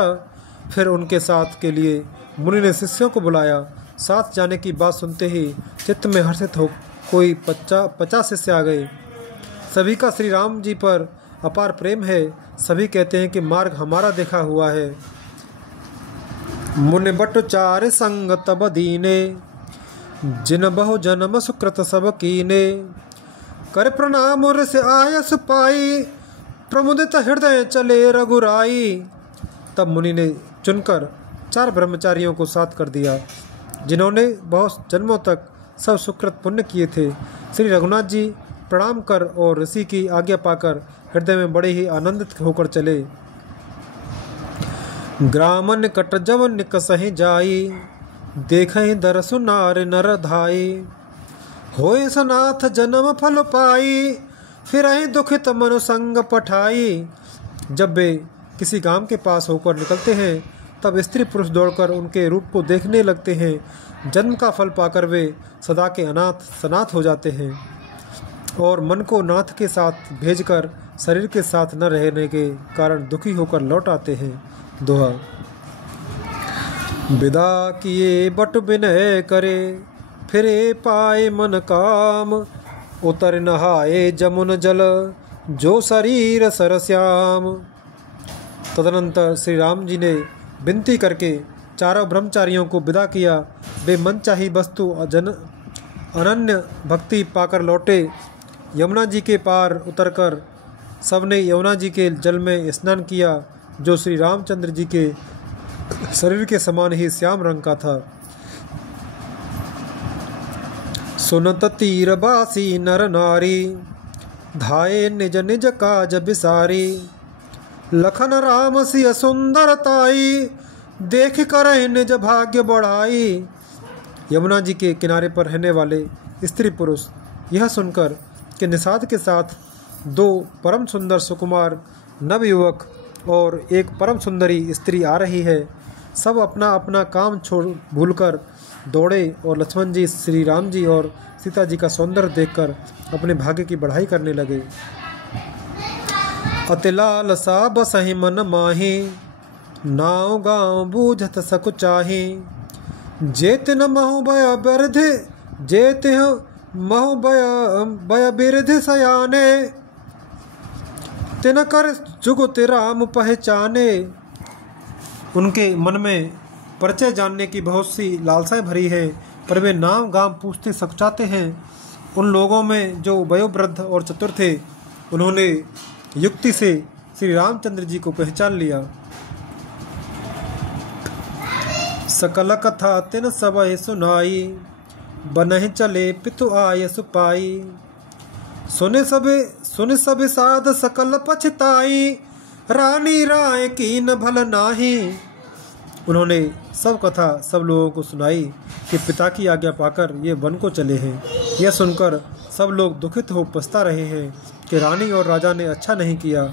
फिर उनके साथ के लिए मुनि ने शिष्यों को बुलाया। साथ जाने की बात सुनते ही चित्त में हर्षित हो कोई 50 शिष्य आ गए। सभी का श्री राम जी पर अपार प्रेम है। सभी कहते हैं कि मार्ग हमारा देखा हुआ है। मुनि बट चार संग तब दीने, जिन बहु जन्म सुकृत सब कीने। कर प्रणाम और से आयस पाई, प्रमुदित हृदय चले रघुराई। तब मुनि ने चुनकर 4 ब्रह्मचारियों को साथ कर दिया, जिन्होंने बहुत जन्मों तक सब सुकृत पुण्य किए थे। श्री रघुनाथ जी प्रणाम कर और ऋषि की आज्ञा पाकर हृदय में बड़े ही आनंदित होकर चले। ग्राम निकट जब निकसहि जाई, देखहि दरसु नार नर धाई। होय सनाथ जन्म फल पाई, फिरहि दुखित मनु संग पठाई। जब वे किसी गांव के पास होकर निकलते हैं तब स्त्री पुरुष दौड़कर उनके रूप को देखने लगते हैं। जन्म का फल पाकर वे सदा के सनाथ हो जाते हैं और मन को नाथ के साथ भेजकर शरीर के साथ न रहने के कारण दुखी होकर लौट आते हैं। दोहा। विदा किए बट विनय करे, फिरे पाए मन काम। उतर नहाए जमुन जल जो शरीर सरश्याम। तदनंतर श्री राम जी ने विनती करके चारों ब्रह्मचारियों को विदा किया। वे मनचाही वस्तु अनन्य भक्ति पाकर लौटे। यमुना जी के पार उतरकर सबने यमुना जी के जल में स्नान किया, जो श्री रामचंद्र जी के शरीर के समान ही श्याम रंग का था। सुनत तीर बासी नर नारी, धाये निज निज काज बिसारी। लखन राम सिय सुंदरताई, देख कर निज भाग्य बढ़ाई। यमुना जी के किनारे पर रहने वाले स्त्री पुरुष यह सुनकर कि निषाद के साथ दो परम सुंदर सुकुमार नवयुवक और एक परम सुंदरी स्त्री आ रही है, सब अपना अपना काम छोड़ भूलकर दौड़े और लक्ष्मण जी, श्री राम जी और सीता जी का सौंदर्य देखकर अपने भाग्य की बढ़ाई करने लगे। अतिलाल सा बसहि मन माही, नाव गाँव बूझत सकु चाही। जेत न महु भय बिरध, जेत महु भय बिरध सयाने। तिन कर जुगुत राम पहचाने। उनके मन में परिचय जानने की बहुत सी लालसाएं भरी है, पर वे नाम गाम पूछते सकचाते हैं। उन लोगों में जो वयोवृद्ध और चतुर थे, उन्होंने युक्ति से श्री रामचंद्र जी को पहचान लिया। सकल कथा तिन सबहि सुनाई, बनहि चले पितु आय सुपाई। सुन सबे साध सकल पछताई, रानी राय की न भल नाही। उन्होंने सब कथा सब लोगों को सुनाई कि पिता की आज्ञा पाकर ये वन को चले हैं। यह सुनकर सब लोग दुखित हो पछता रहे हैं कि रानी और राजा ने अच्छा नहीं किया।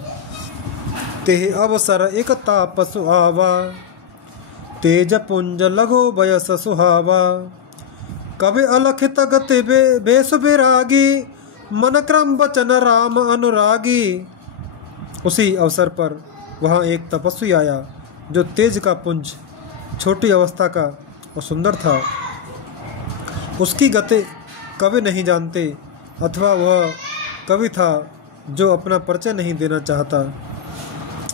तेह अवसर एक तापस आवा, तेज पुंज लगो बयस सुहावा। कभी अलखित गति बेस बिरागी, मन क्रम वचन राम अनुरागी। उसी अवसर पर वहाँ एक तपस्वी आया, जो तेज का पुंज, छोटी अवस्था का और सुंदर था। उसकी गति कभी नहीं जानते, अथवा वह कवि था जो अपना परिचय नहीं देना चाहता।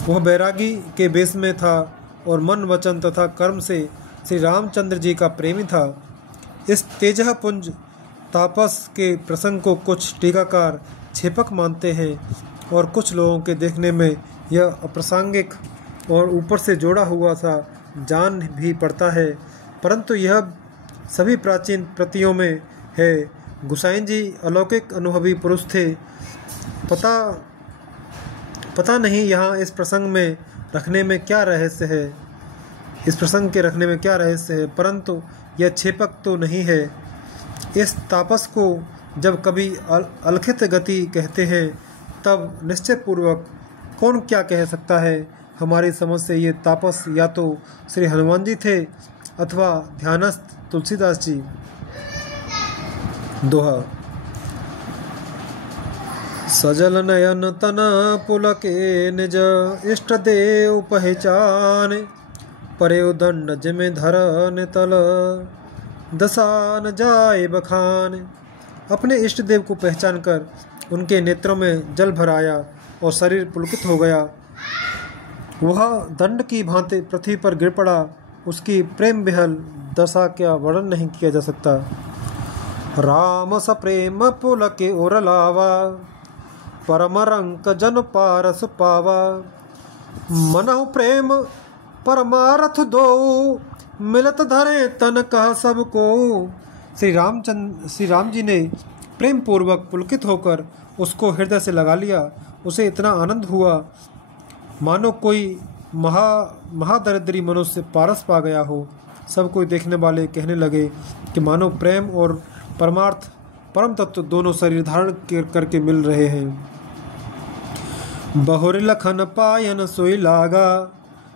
वह बैरागी के वेश में था और मन वचन तथा कर्म से श्री रामचंद्र जी का प्रेमी था। इस तेजह पुंज तापस के प्रसंग को कुछ टीकाकार छेपक मानते हैं और कुछ लोगों के देखने में यह अप्रासंगिक और ऊपर से जोड़ा हुआ सा जान भी पड़ता है, परंतु यह सभी प्राचीन प्रतियों में है। गुसाई जी अलौकिक अनुभवी पुरुष थे। पता नहीं यहाँ इस प्रसंग में रखने में क्या रहस्य है, इस प्रसंग के रखने में क्या रहस्य है, परंतु यह छेपक तो नहीं है। इस तापस को जब कभी अलखित गति कहते हैं, तब निश्चय पूर्वक कौन क्या कह सकता है। हमारी समझ से ये तापस या तो श्री हनुमान जी थे अथवा ध्यानस्थ तुलसीदास जी। दोहा। सजल नयन तन पुलके निज, इष्ट देव पहचान। परे दंड जिमे धरन तल, दसान जाए बखान। अपने इष्ट देव को पहचान कर उनके नेत्रों में जल भर आया और शरीर पुलकित हो गया। वह दंड की भांति पृथ्वी पर गिर पड़ा। उसकी प्रेम विहल दशा क्या वर्णन नहीं किया जा सकता। राम स प्रेम पुलके ओर लावा, परम रंक जन पारस पावा। मनहु प्रेम परमारथ दो, मिलत धरे तन कह सबको। श्री राम जी ने प्रेम पूर्वक पुलकित होकर उसको हृदय से लगा लिया। उसे इतना आनंद हुआ मानो कोई महादरिद्री मनुष्य पारस पा गया हो। सब कोई देखने वाले कहने लगे कि मानो प्रेम और परमार्थ परम तत्व दोनों शरीर धारण करके मिल रहे हैं। बहुर लखन पायन सोई लागा,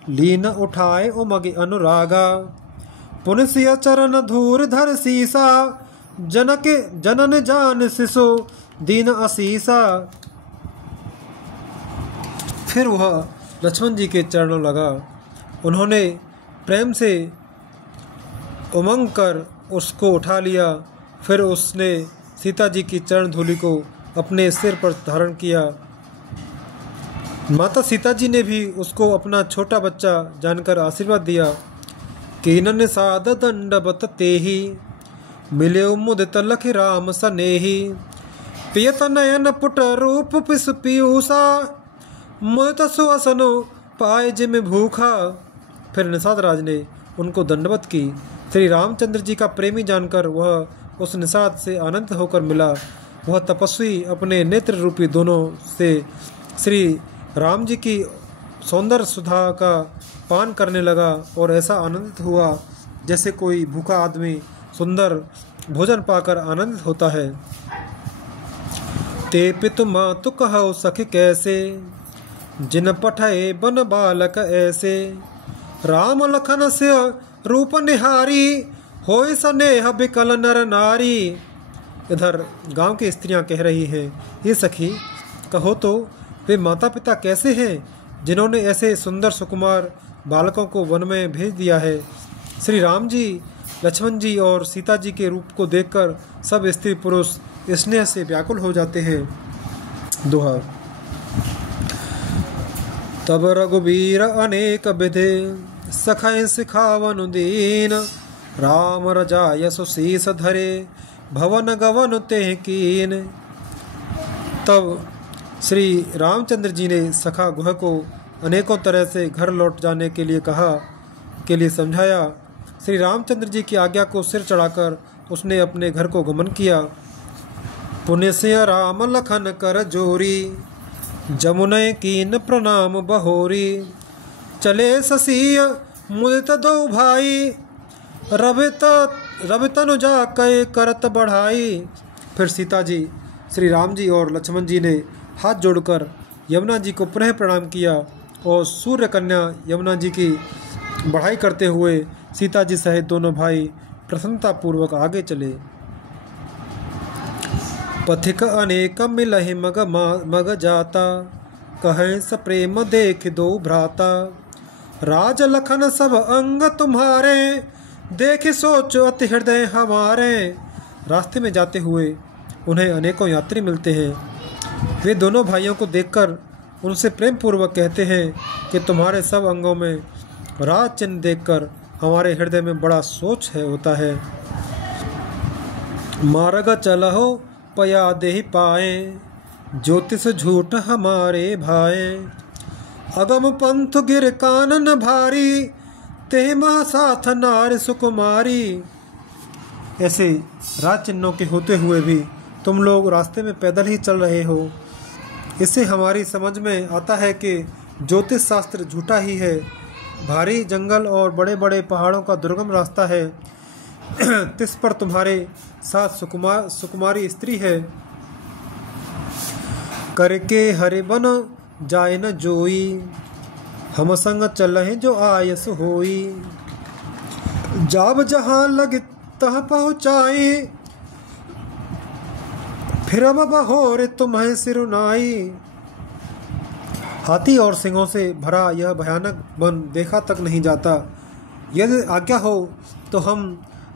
लीन उठाए उमग अनुरागा। पुनसिय चरण धूर धर सीसा, जनन जान सिसो दीन असीसा। फिर वह लक्ष्मण जी के चरणों लगा। उन्होंने प्रेम से उमंग कर उसको उठा लिया। फिर उसने सीता जी की चरण धूलि को अपने सिर पर धारण किया। माता सीता जी ने भी उसको अपना छोटा बच्चा जानकर आशीर्वाद दिया। कीनन साध दंडवत तेहि, मिले मुदित लख राम सनेहि। पियत नयन पुट रूप पिस पीयूषा, मुदित सुअसनो पाए जिम भूखा। फिर निषाद राज ने उनको दंडवत की। श्री रामचंद्र जी का प्रेमी जानकर वह उस निषाद से आनंदित होकर मिला। वह तपस्वी अपने नेत्र रूपी दोनों से श्री राम जी की सौंदर्य सुधा का पान करने लगा और ऐसा आनंदित हुआ जैसे कोई भूखा आदमी सुंदर भोजन पाकर आनंदित होता है। ते पितु मातु कहौ सखी कैसे, जिन पठे बन बालक ऐसे। राम लखन से रूप निहारी, होय स्नेह बिकल नर नारी। इधर गांव की स्त्रियां कह रही हैं, ये सखी कहो तो वे माता पिता कैसे हैं जिन्होंने ऐसे सुंदर सुकुमार बालकों को वन में भेज दिया है। श्री राम जी, लक्ष्मण जी और सीता जी के रूप को देखकर सब स्त्री पुरुष स्नेह से व्याकुल हो जाते हैं। दोहा। तब रघुबीर अनेक विधि, सखै सिखावन दीन। राम रजाय सुशीस धरे, भवन गवन तेह कीन। तब श्री रामचंद्र जी ने सखा गुह को अनेकों तरह से घर लौट जाने के लिए समझाया। श्री रामचंद्र जी की आज्ञा को सिर चढ़ाकर उसने अपने घर को गमन किया। पुण्य से राम लखन कर जोरी, जमुने कीन प्रणाम बहोरी। चले ससीय मुदित दो भाई, रवि तनु जा कय करत बढ़ाई। फिर सीता जी, श्री राम जी और लक्ष्मण जी ने हाथ जोड़कर यमुना जी को पुनः प्रणाम किया और सूर्य कन्या यमुना जी की बढ़ाई करते हुए सीता जी सहित दोनों भाई प्रसन्नता पूर्वक आगे चले। पथिक अनेक मिलहि मग जाता, कहे स प्रेम देख दो भ्राता। राज लखन सब अंग तुम्हारे, देख सोच अति हृदय हमारे। रास्ते में जाते हुए उन्हें अनेकों यात्री मिलते हैं। वे दोनों भाइयों को देखकर उनसे प्रेम पूर्वक कहते हैं कि तुम्हारे सब अंगों में राज चिन्ह देखकर हमारे हृदय में बड़ा सोच होता है। मार्ग चलहो पया देहि पाए, ज्योतिष झूठ हमारे भाए। अगम पंथ गिर कानन भारी, ते महा साथ नार सुकुमारी। ऐसे राज चिन्हों के होते हुए भी तुम लोग रास्ते में पैदल ही चल रहे हो। इससे हमारी समझ में आता है कि ज्योतिष शास्त्र झूठा ही है। भारी जंगल और बड़े बड़े पहाड़ों का दुर्गम रास्ता है। तिस पर तुम्हारे साथ सुकुमारी स्त्री है। करके हरि बन जाए न जोई, हम संग चलहि जो आयस होई। जाब जहाँ लग तह पहुँचाई, फिर अब बहोर तुम्हें सिरुनाई। हाथी और सिंहों से भरा यह भयानक वन देखा तक नहीं जाता। यदि आज्ञा हो तो हम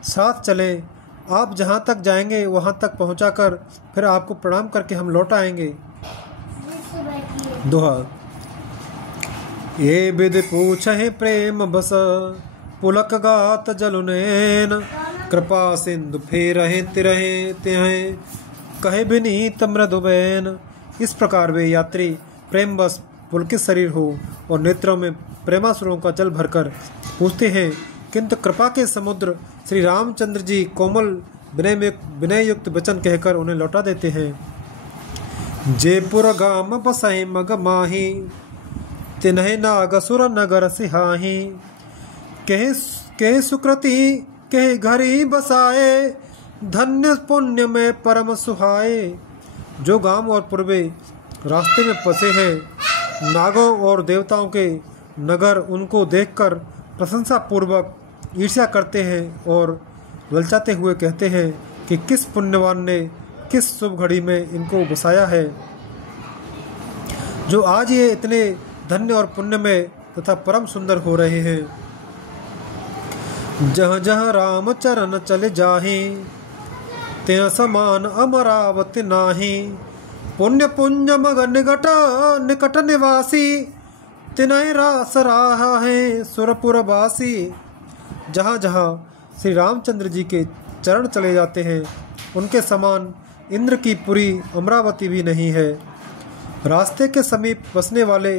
साथ चलें। आप जहाँ तक जाएंगे वहाँ तक पहुँचाकर फिर आपको प्रणाम करके हम लौट आएंगे। दोहा। ये विधि पूछहि प्रेम बस, पुलक गात जलुनैन। कृपा सिंधु फेरहि तिरहि तिहें, कहे विनीत मृदुबैन। इस प्रकार वे यात्री प्रेम बस पुलकित शरीर हो और नेत्रों में प्रेमासुरों का जल भरकर पूछते हैं, किंतु कृपा के समुद्र श्री रामचंद्र जी कोमल विनय युक्त वचन कहकर उन्हें लौटा देते हैं। जयपुर गाम बसहि मग माही, तिन्हि नागसुर नगर सिहाही। कहे सुकृति कहे घर ही बसाए, धन्य पुण्य में परम सुहाए। जो गांव और पूर्वे रास्ते में फंसे हैं, नागों और देवताओं के नगर उनको देखकर प्रशंसा पूर्वक ईर्ष्या करते हैं और ललचाते हुए कहते हैं कि किस पुण्यवान ने किस शुभ घड़ी में इनको बसाया है, जो आज ये इतने धन्य और पुण्य में तथा परम सुंदर हो रहे हैं। जहाँ जहाँ राम चरण चले जाहे, त्य समान अमरावती नाही। पुण्य पुंज मग निकट निकट निवासी, तिनय रास राहा है सुरपुरवासी। जहाँ जहाँ श्री रामचंद्र जी के चरण चले जाते हैं, उनके समान इंद्र की पुरी अमरावती भी नहीं है। रास्ते के समीप बसने वाले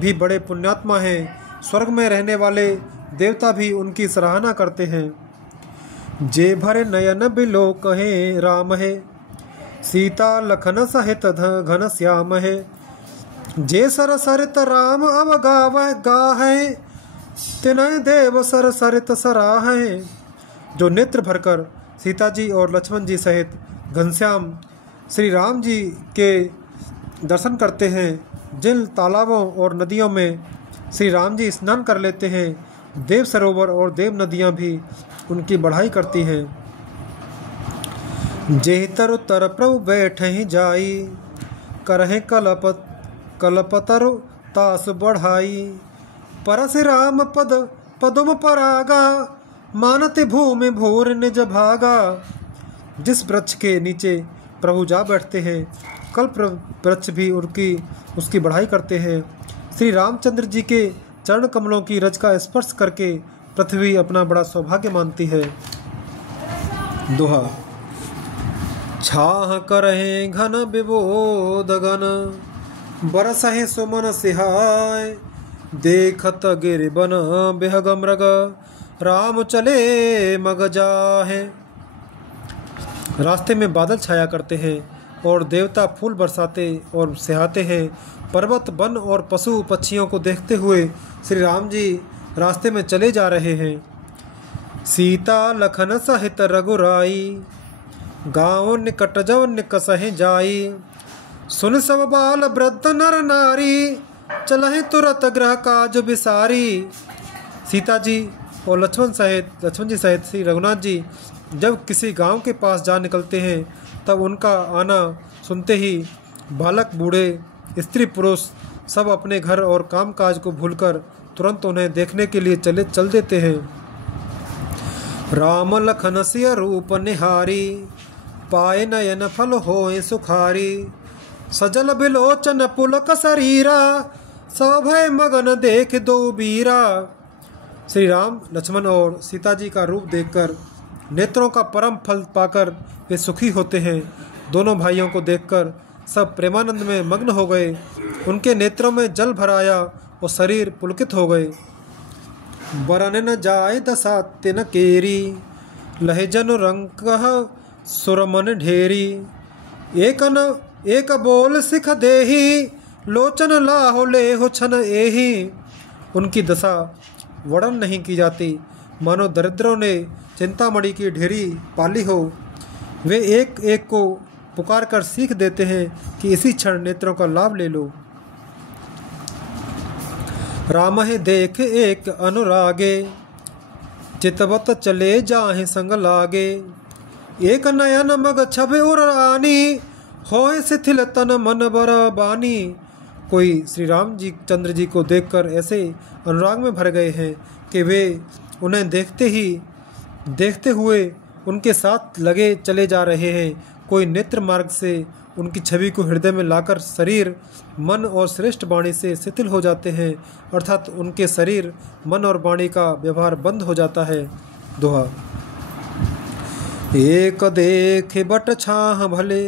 भी बड़े पुण्यात्मा हैं। स्वर्ग में रहने वाले देवता भी उनकी सराहना करते हैं। जे भरे नयन बिलो कहे राम है, सीता लखन सहित घन श्याम है। जे सर सरित राम अवगावह गाहे, तिनय देव सर सरित सराहे। जो नेत्र भरकर सीता जी और लक्ष्मण जी सहित घनश्याम श्री राम जी के दर्शन करते हैं, जिन तालाबों और नदियों में श्री राम जी स्नान कर लेते हैं, देव सरोवर और देव नदियाँ भी उनकी बढ़ाई करती हैं। जेहि तरु तर प्रभु बैठहि जाई, करहि कलपतरु तास बढ़ाई। परसि राम पद पदुम परागा, मानति भूमि भूर निज भागा। जिस वृक्ष के नीचे प्रभु जा बैठते हैं, कल्प वृक्ष भी उसकी बढ़ाई करते हैं। श्री रामचंद्र जी के चरण कमलों की रज का स्पर्श करके पृथ्वी अपना बड़ा सौभाग्य मानती है। दोहा। छाह करहे घन विबोध गन, बरसहे सुमन सिहाय। देखत गिरिबन बेहग मृग, राम चले मग जाहे। रास्ते में बादल छाया करते हैं और देवता फूल बरसाते और सिहाते हैं। पर्वत वन और पशु पक्षियों को देखते हुए श्री राम जी रास्ते में चले जा रहे हैं। सीता लखन सहित रघुराई, गाँव निकट जव निकसहि जाई। सुन सब बाल वृद्ध नर नारी, चलहि तुरत ग्रह काज बिसारी। सीता जी और लक्ष्मण जी सहित श्री रघुनाथ जी जब किसी गांव के पास जा निकलते हैं, तब उनका आना सुनते ही बालक बूढ़े स्त्री पुरुष सब अपने घर और काम काज को भूलकर तुरंत उन्हें देखने के लिए चल देते हैं। राम लखन सिय रूप निहारी, पाए नयन फल होए सुखारी। सजल बिलोचन पुलक शरीरा, सभय मगन देख दो बीरा। श्री राम लक्ष्मण और सीता जी का रूप देखकर नेत्रों का परम फल पाकर वे सुखी होते हैं। दोनों भाइयों को देखकर सब प्रेमानंद में मग्न हो गए। उनके नेत्रों में जल भर आया और शरीर पुलकित हो गए। बरन न जाय दशा तिन केरी, लहे जनु रंग सुरमन ढेरी। एक बोल सिख देही, लोचन लाहो ले हो छन एही। उनकी दशा वर्णन नहीं की जाती, मानो दरिद्रों ने चिंतामणि की ढेरी पाली हो। वे एक एक को पुकार कर सीख देते हैं कि इसी क्षण नेत्रों का लाभ ले लो। राम है देख एक अनुरागे, चितवत चले जाहे संग लागे। एक नयन मग छबे उर आनी, होए शिथिल तन मन बर बानी। कोई श्री राम जी चंद्र जी को देखकर ऐसे अनुराग में भर गए हैं कि वे उन्हें देखते हुए उनके साथ लगे चले जा रहे हैं। कोई नेत्र मार्ग से उनकी छवि को हृदय में लाकर शरीर मन और श्रेष्ठ वाणी से शिथिल हो जाते हैं, अर्थात उनके शरीर मन और वाणी का व्यवहार बंद हो जाता है। दोहा। एक देखे बट छाह भले,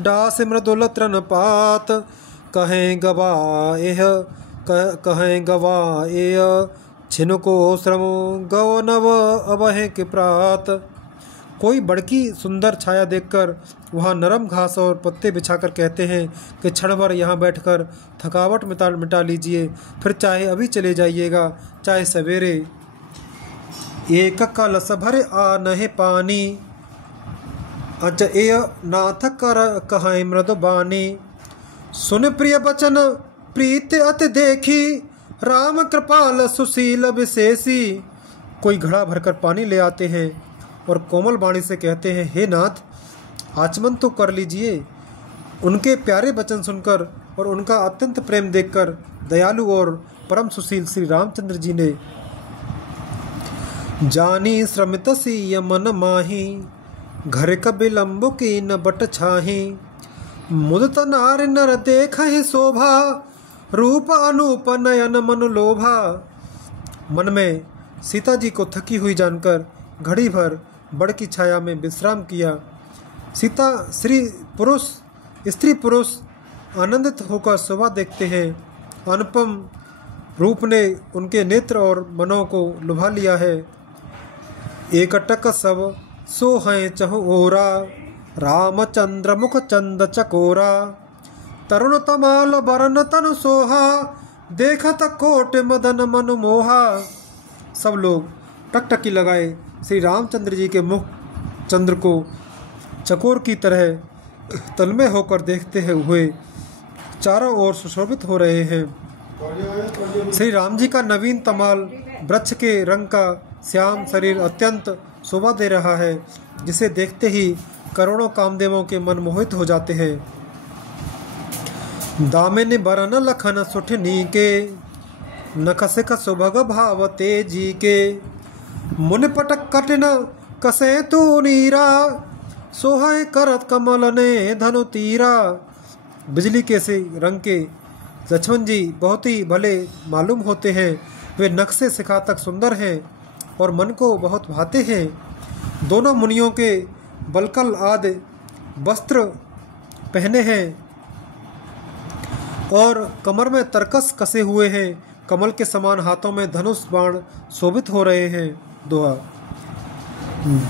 डास मृदुल तृण पात। कहें गवाएह छिनको श्रम, गव नव अवहे के प्रात। कोई बड़की सुंदर छाया देखकर वहाँ नरम घास और पत्ते बिछाकर कहते हैं कि क्षण भर यहाँ बैठकर थकावट मिटा लीजिए, फिर चाहे अभी चले जाइएगा, चाहे सवेरे। एक कलश भरे आ नहे पानी, अच एय नाथ कर कहाय मृद बानी। सुन प्रिय बचन प्रीत अति देखी, राम कृपाल सुशील विशेषी। कोई घड़ा भरकर पानी ले आते हैं और कोमल वाणी से कहते हैं, हे नाथ आचमन तो कर लीजिए। उनके प्यारे वचन सुनकर और उनका अत्यंत प्रेम देखकर दयालु और परम सुशील श्री रामचंद्र जी ने जानी श्रमित सी मन माही, घर कबिलम्बु की न बट छाही, मुदत नार नर देखहि शोभा, रूप अनूप नयन मन लोभा। मन में सीता जी को थकी हुई जानकर घड़ी भर बड़ की छाया में विश्राम किया। स्त्री पुरुष आनंदित होकर शोभा देखते हैं। अनुपम रूप ने उनके नेत्र और मनों को लुभा लिया है। एकटक सब सो हैं चहु ओरा, रामचंद्र मुख चंद चकोरा। तरुण तमाल बरन तन सोहा, देखत कोट मदन मन मोहा। सब लोग टकटकी लगाए श्री रामचंद्र जी के मुख चंद्र को चकोर की तरह तन्मय होकर देखते हुए चारों ओर सुशोभित हो रहे हैं। श्री राम जी का नवीन तमाल वृक्ष के रंग का श्याम शरीर अत्यंत शोभा दे रहा है, जिसे देखते ही करोड़ों कामदेवों के मन मोहित हो जाते हैं। दामिनी बरन लखन सुठनी के, नखसिक सुभग भाव तेजी के। मुनि पटक कटिन कसे तू नीरा, सोहाय करत कमल ने धनु तीरा। बिजली के से रंग के लक्ष्मण जी बहुत ही भले मालूम होते हैं। वे नख से शिखा तक सुंदर हैं और मन को बहुत भाते हैं। दोनों मुनियों के बलकल आदि वस्त्र पहने हैं और कमर में तरकस कसे हुए हैं। कमल के समान हाथों में धनुष बाण शोभित हो रहे हैं। दोहा।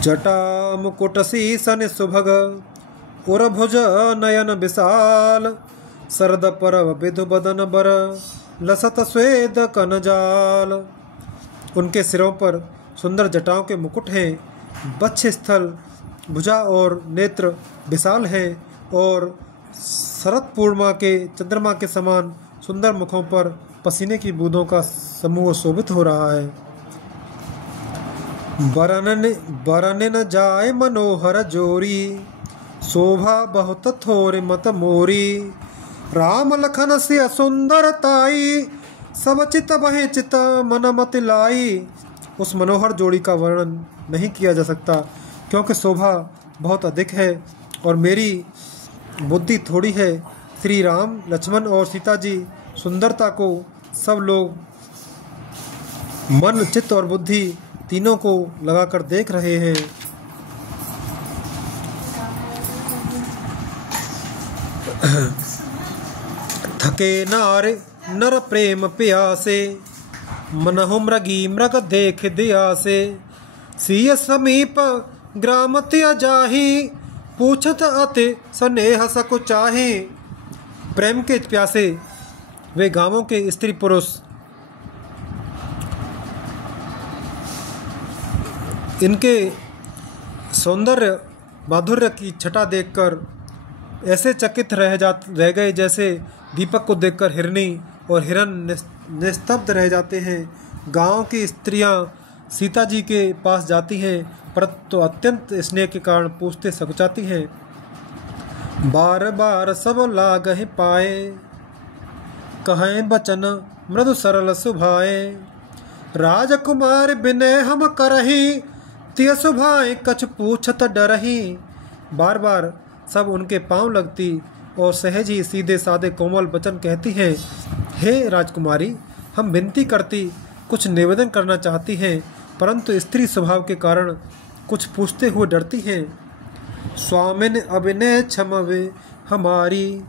जटा मुकुट सन सुभग, उर भुज नयन विशाल। सरद परव विधु बदन बर, लसत स्वेद कनजाल। उनके सिरों पर सुंदर जटाओं के मुकुट हैं। बक्ष स्थल, भुजा और नेत्र विशाल हैं और शरद पूर्णिमा के चंद्रमा के समान सुंदर मुखों पर पसीने की बूंदों का समूह शोभित हो रहा है। बरने न जाए मनोहर जोरी, शोभा बहुत थोर मत मोरी। राम लखन से सुंदर ताई, सब चित बहे चित मन मत लाई। उस मनोहर जोड़ी का वर्णन नहीं किया जा सकता, क्योंकि शोभा बहुत अधिक है और मेरी बुद्धि थोड़ी है। श्री राम, लक्ष्मण और सीता जी सुंदरता को सब लोग मन, चित्त और बुद्धि तीनों को लगाकर देख रहे हैं। थके नारे नर प्रेम प्यासे, मनहु मृगी मृग देख दिया से। सिय समीप ग्राम त्या जाहि, पूछत अति स्नेह सकु चाहे। प्रेम के प्यासे वे गांवों के स्त्री पुरुष इनके सौंदर्य माधुर्य की छटा देखकर ऐसे चकित रह गए जैसे दीपक को देखकर हिरनी और हिरन निस्तब्ध रह जाते हैं। गांव की स्त्रियां सीता जी के पास जाती हैं, परंतु अत्यंत स्नेह के कारण पूछते सकुचाती हैं। बार बार सब लागहि पाए, कहें बचन मृदु सरल सुभाए। राजकुमार बिनय हम करही, तिय सुभाए कछ पूछत डरही। बार बार सब उनके पांव लगती और सहज ही सीधे साधे कोमल वचन कहती हैं। हे राजकुमारी, हम विनती करती, कुछ निवेदन करना चाहती हैं, परंतु स्त्री स्वभाव के कारण कुछ पूछते हुए डरती हैं। स्वामिन अभिनय क्षमवे हमारी,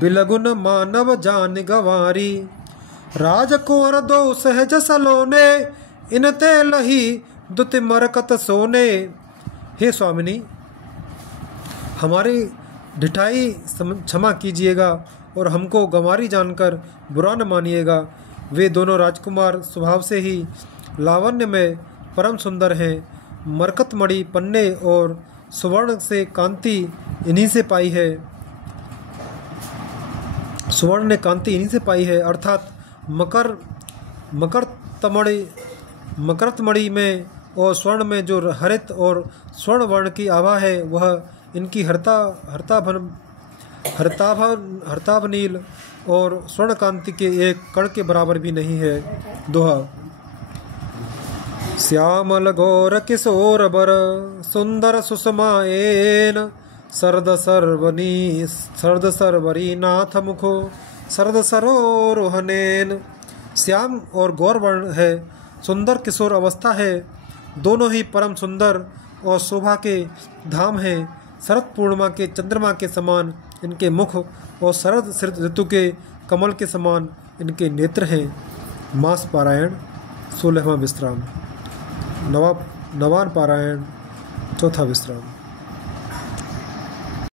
बिलगुन मानव जान गवारी। राजकुंवर दो सहज सलोने, इनते लही दुत मरकत सोने। हे स्वामिनी, हमारी ढिठाई क्षमा कीजिएगा और हमको गंवारी जानकर बुरा न मानिएगा। वे दोनों राजकुमार स्वभाव से ही लावण्य में परम सुंदर हैं। मरकतमणि पन्ने और सुवर्ण से कांति इन्हीं से पाई है। सुवर्ण ने कांति इन्हीं से पाई है, अर्थात मकरतमणि में और स्वर्ण में जो हरित और स्वर्ण वर्ण की आभा है, वह इनकी हरताभ नील और स्वर्ण कांति के एक कण के बराबर भी नहीं है। दोहा। श्यामल गौर किशोर बर सुंदर सुषमाएन शरद सरवरी नाथ मुखो शरद सरोरोहनेन। श्याम और गौर वर्ण है, सुंदर किशोर अवस्था है, दोनों ही परम सुंदर और शोभा के धाम हैं। शरद पूर्णिमा के चंद्रमा के समान इनके मुख और शरद ऋतु के कमल के समान इनके नेत्र हैं। मास पारायण 16वां विश्राम, नवान पारायण 4था विश्राम।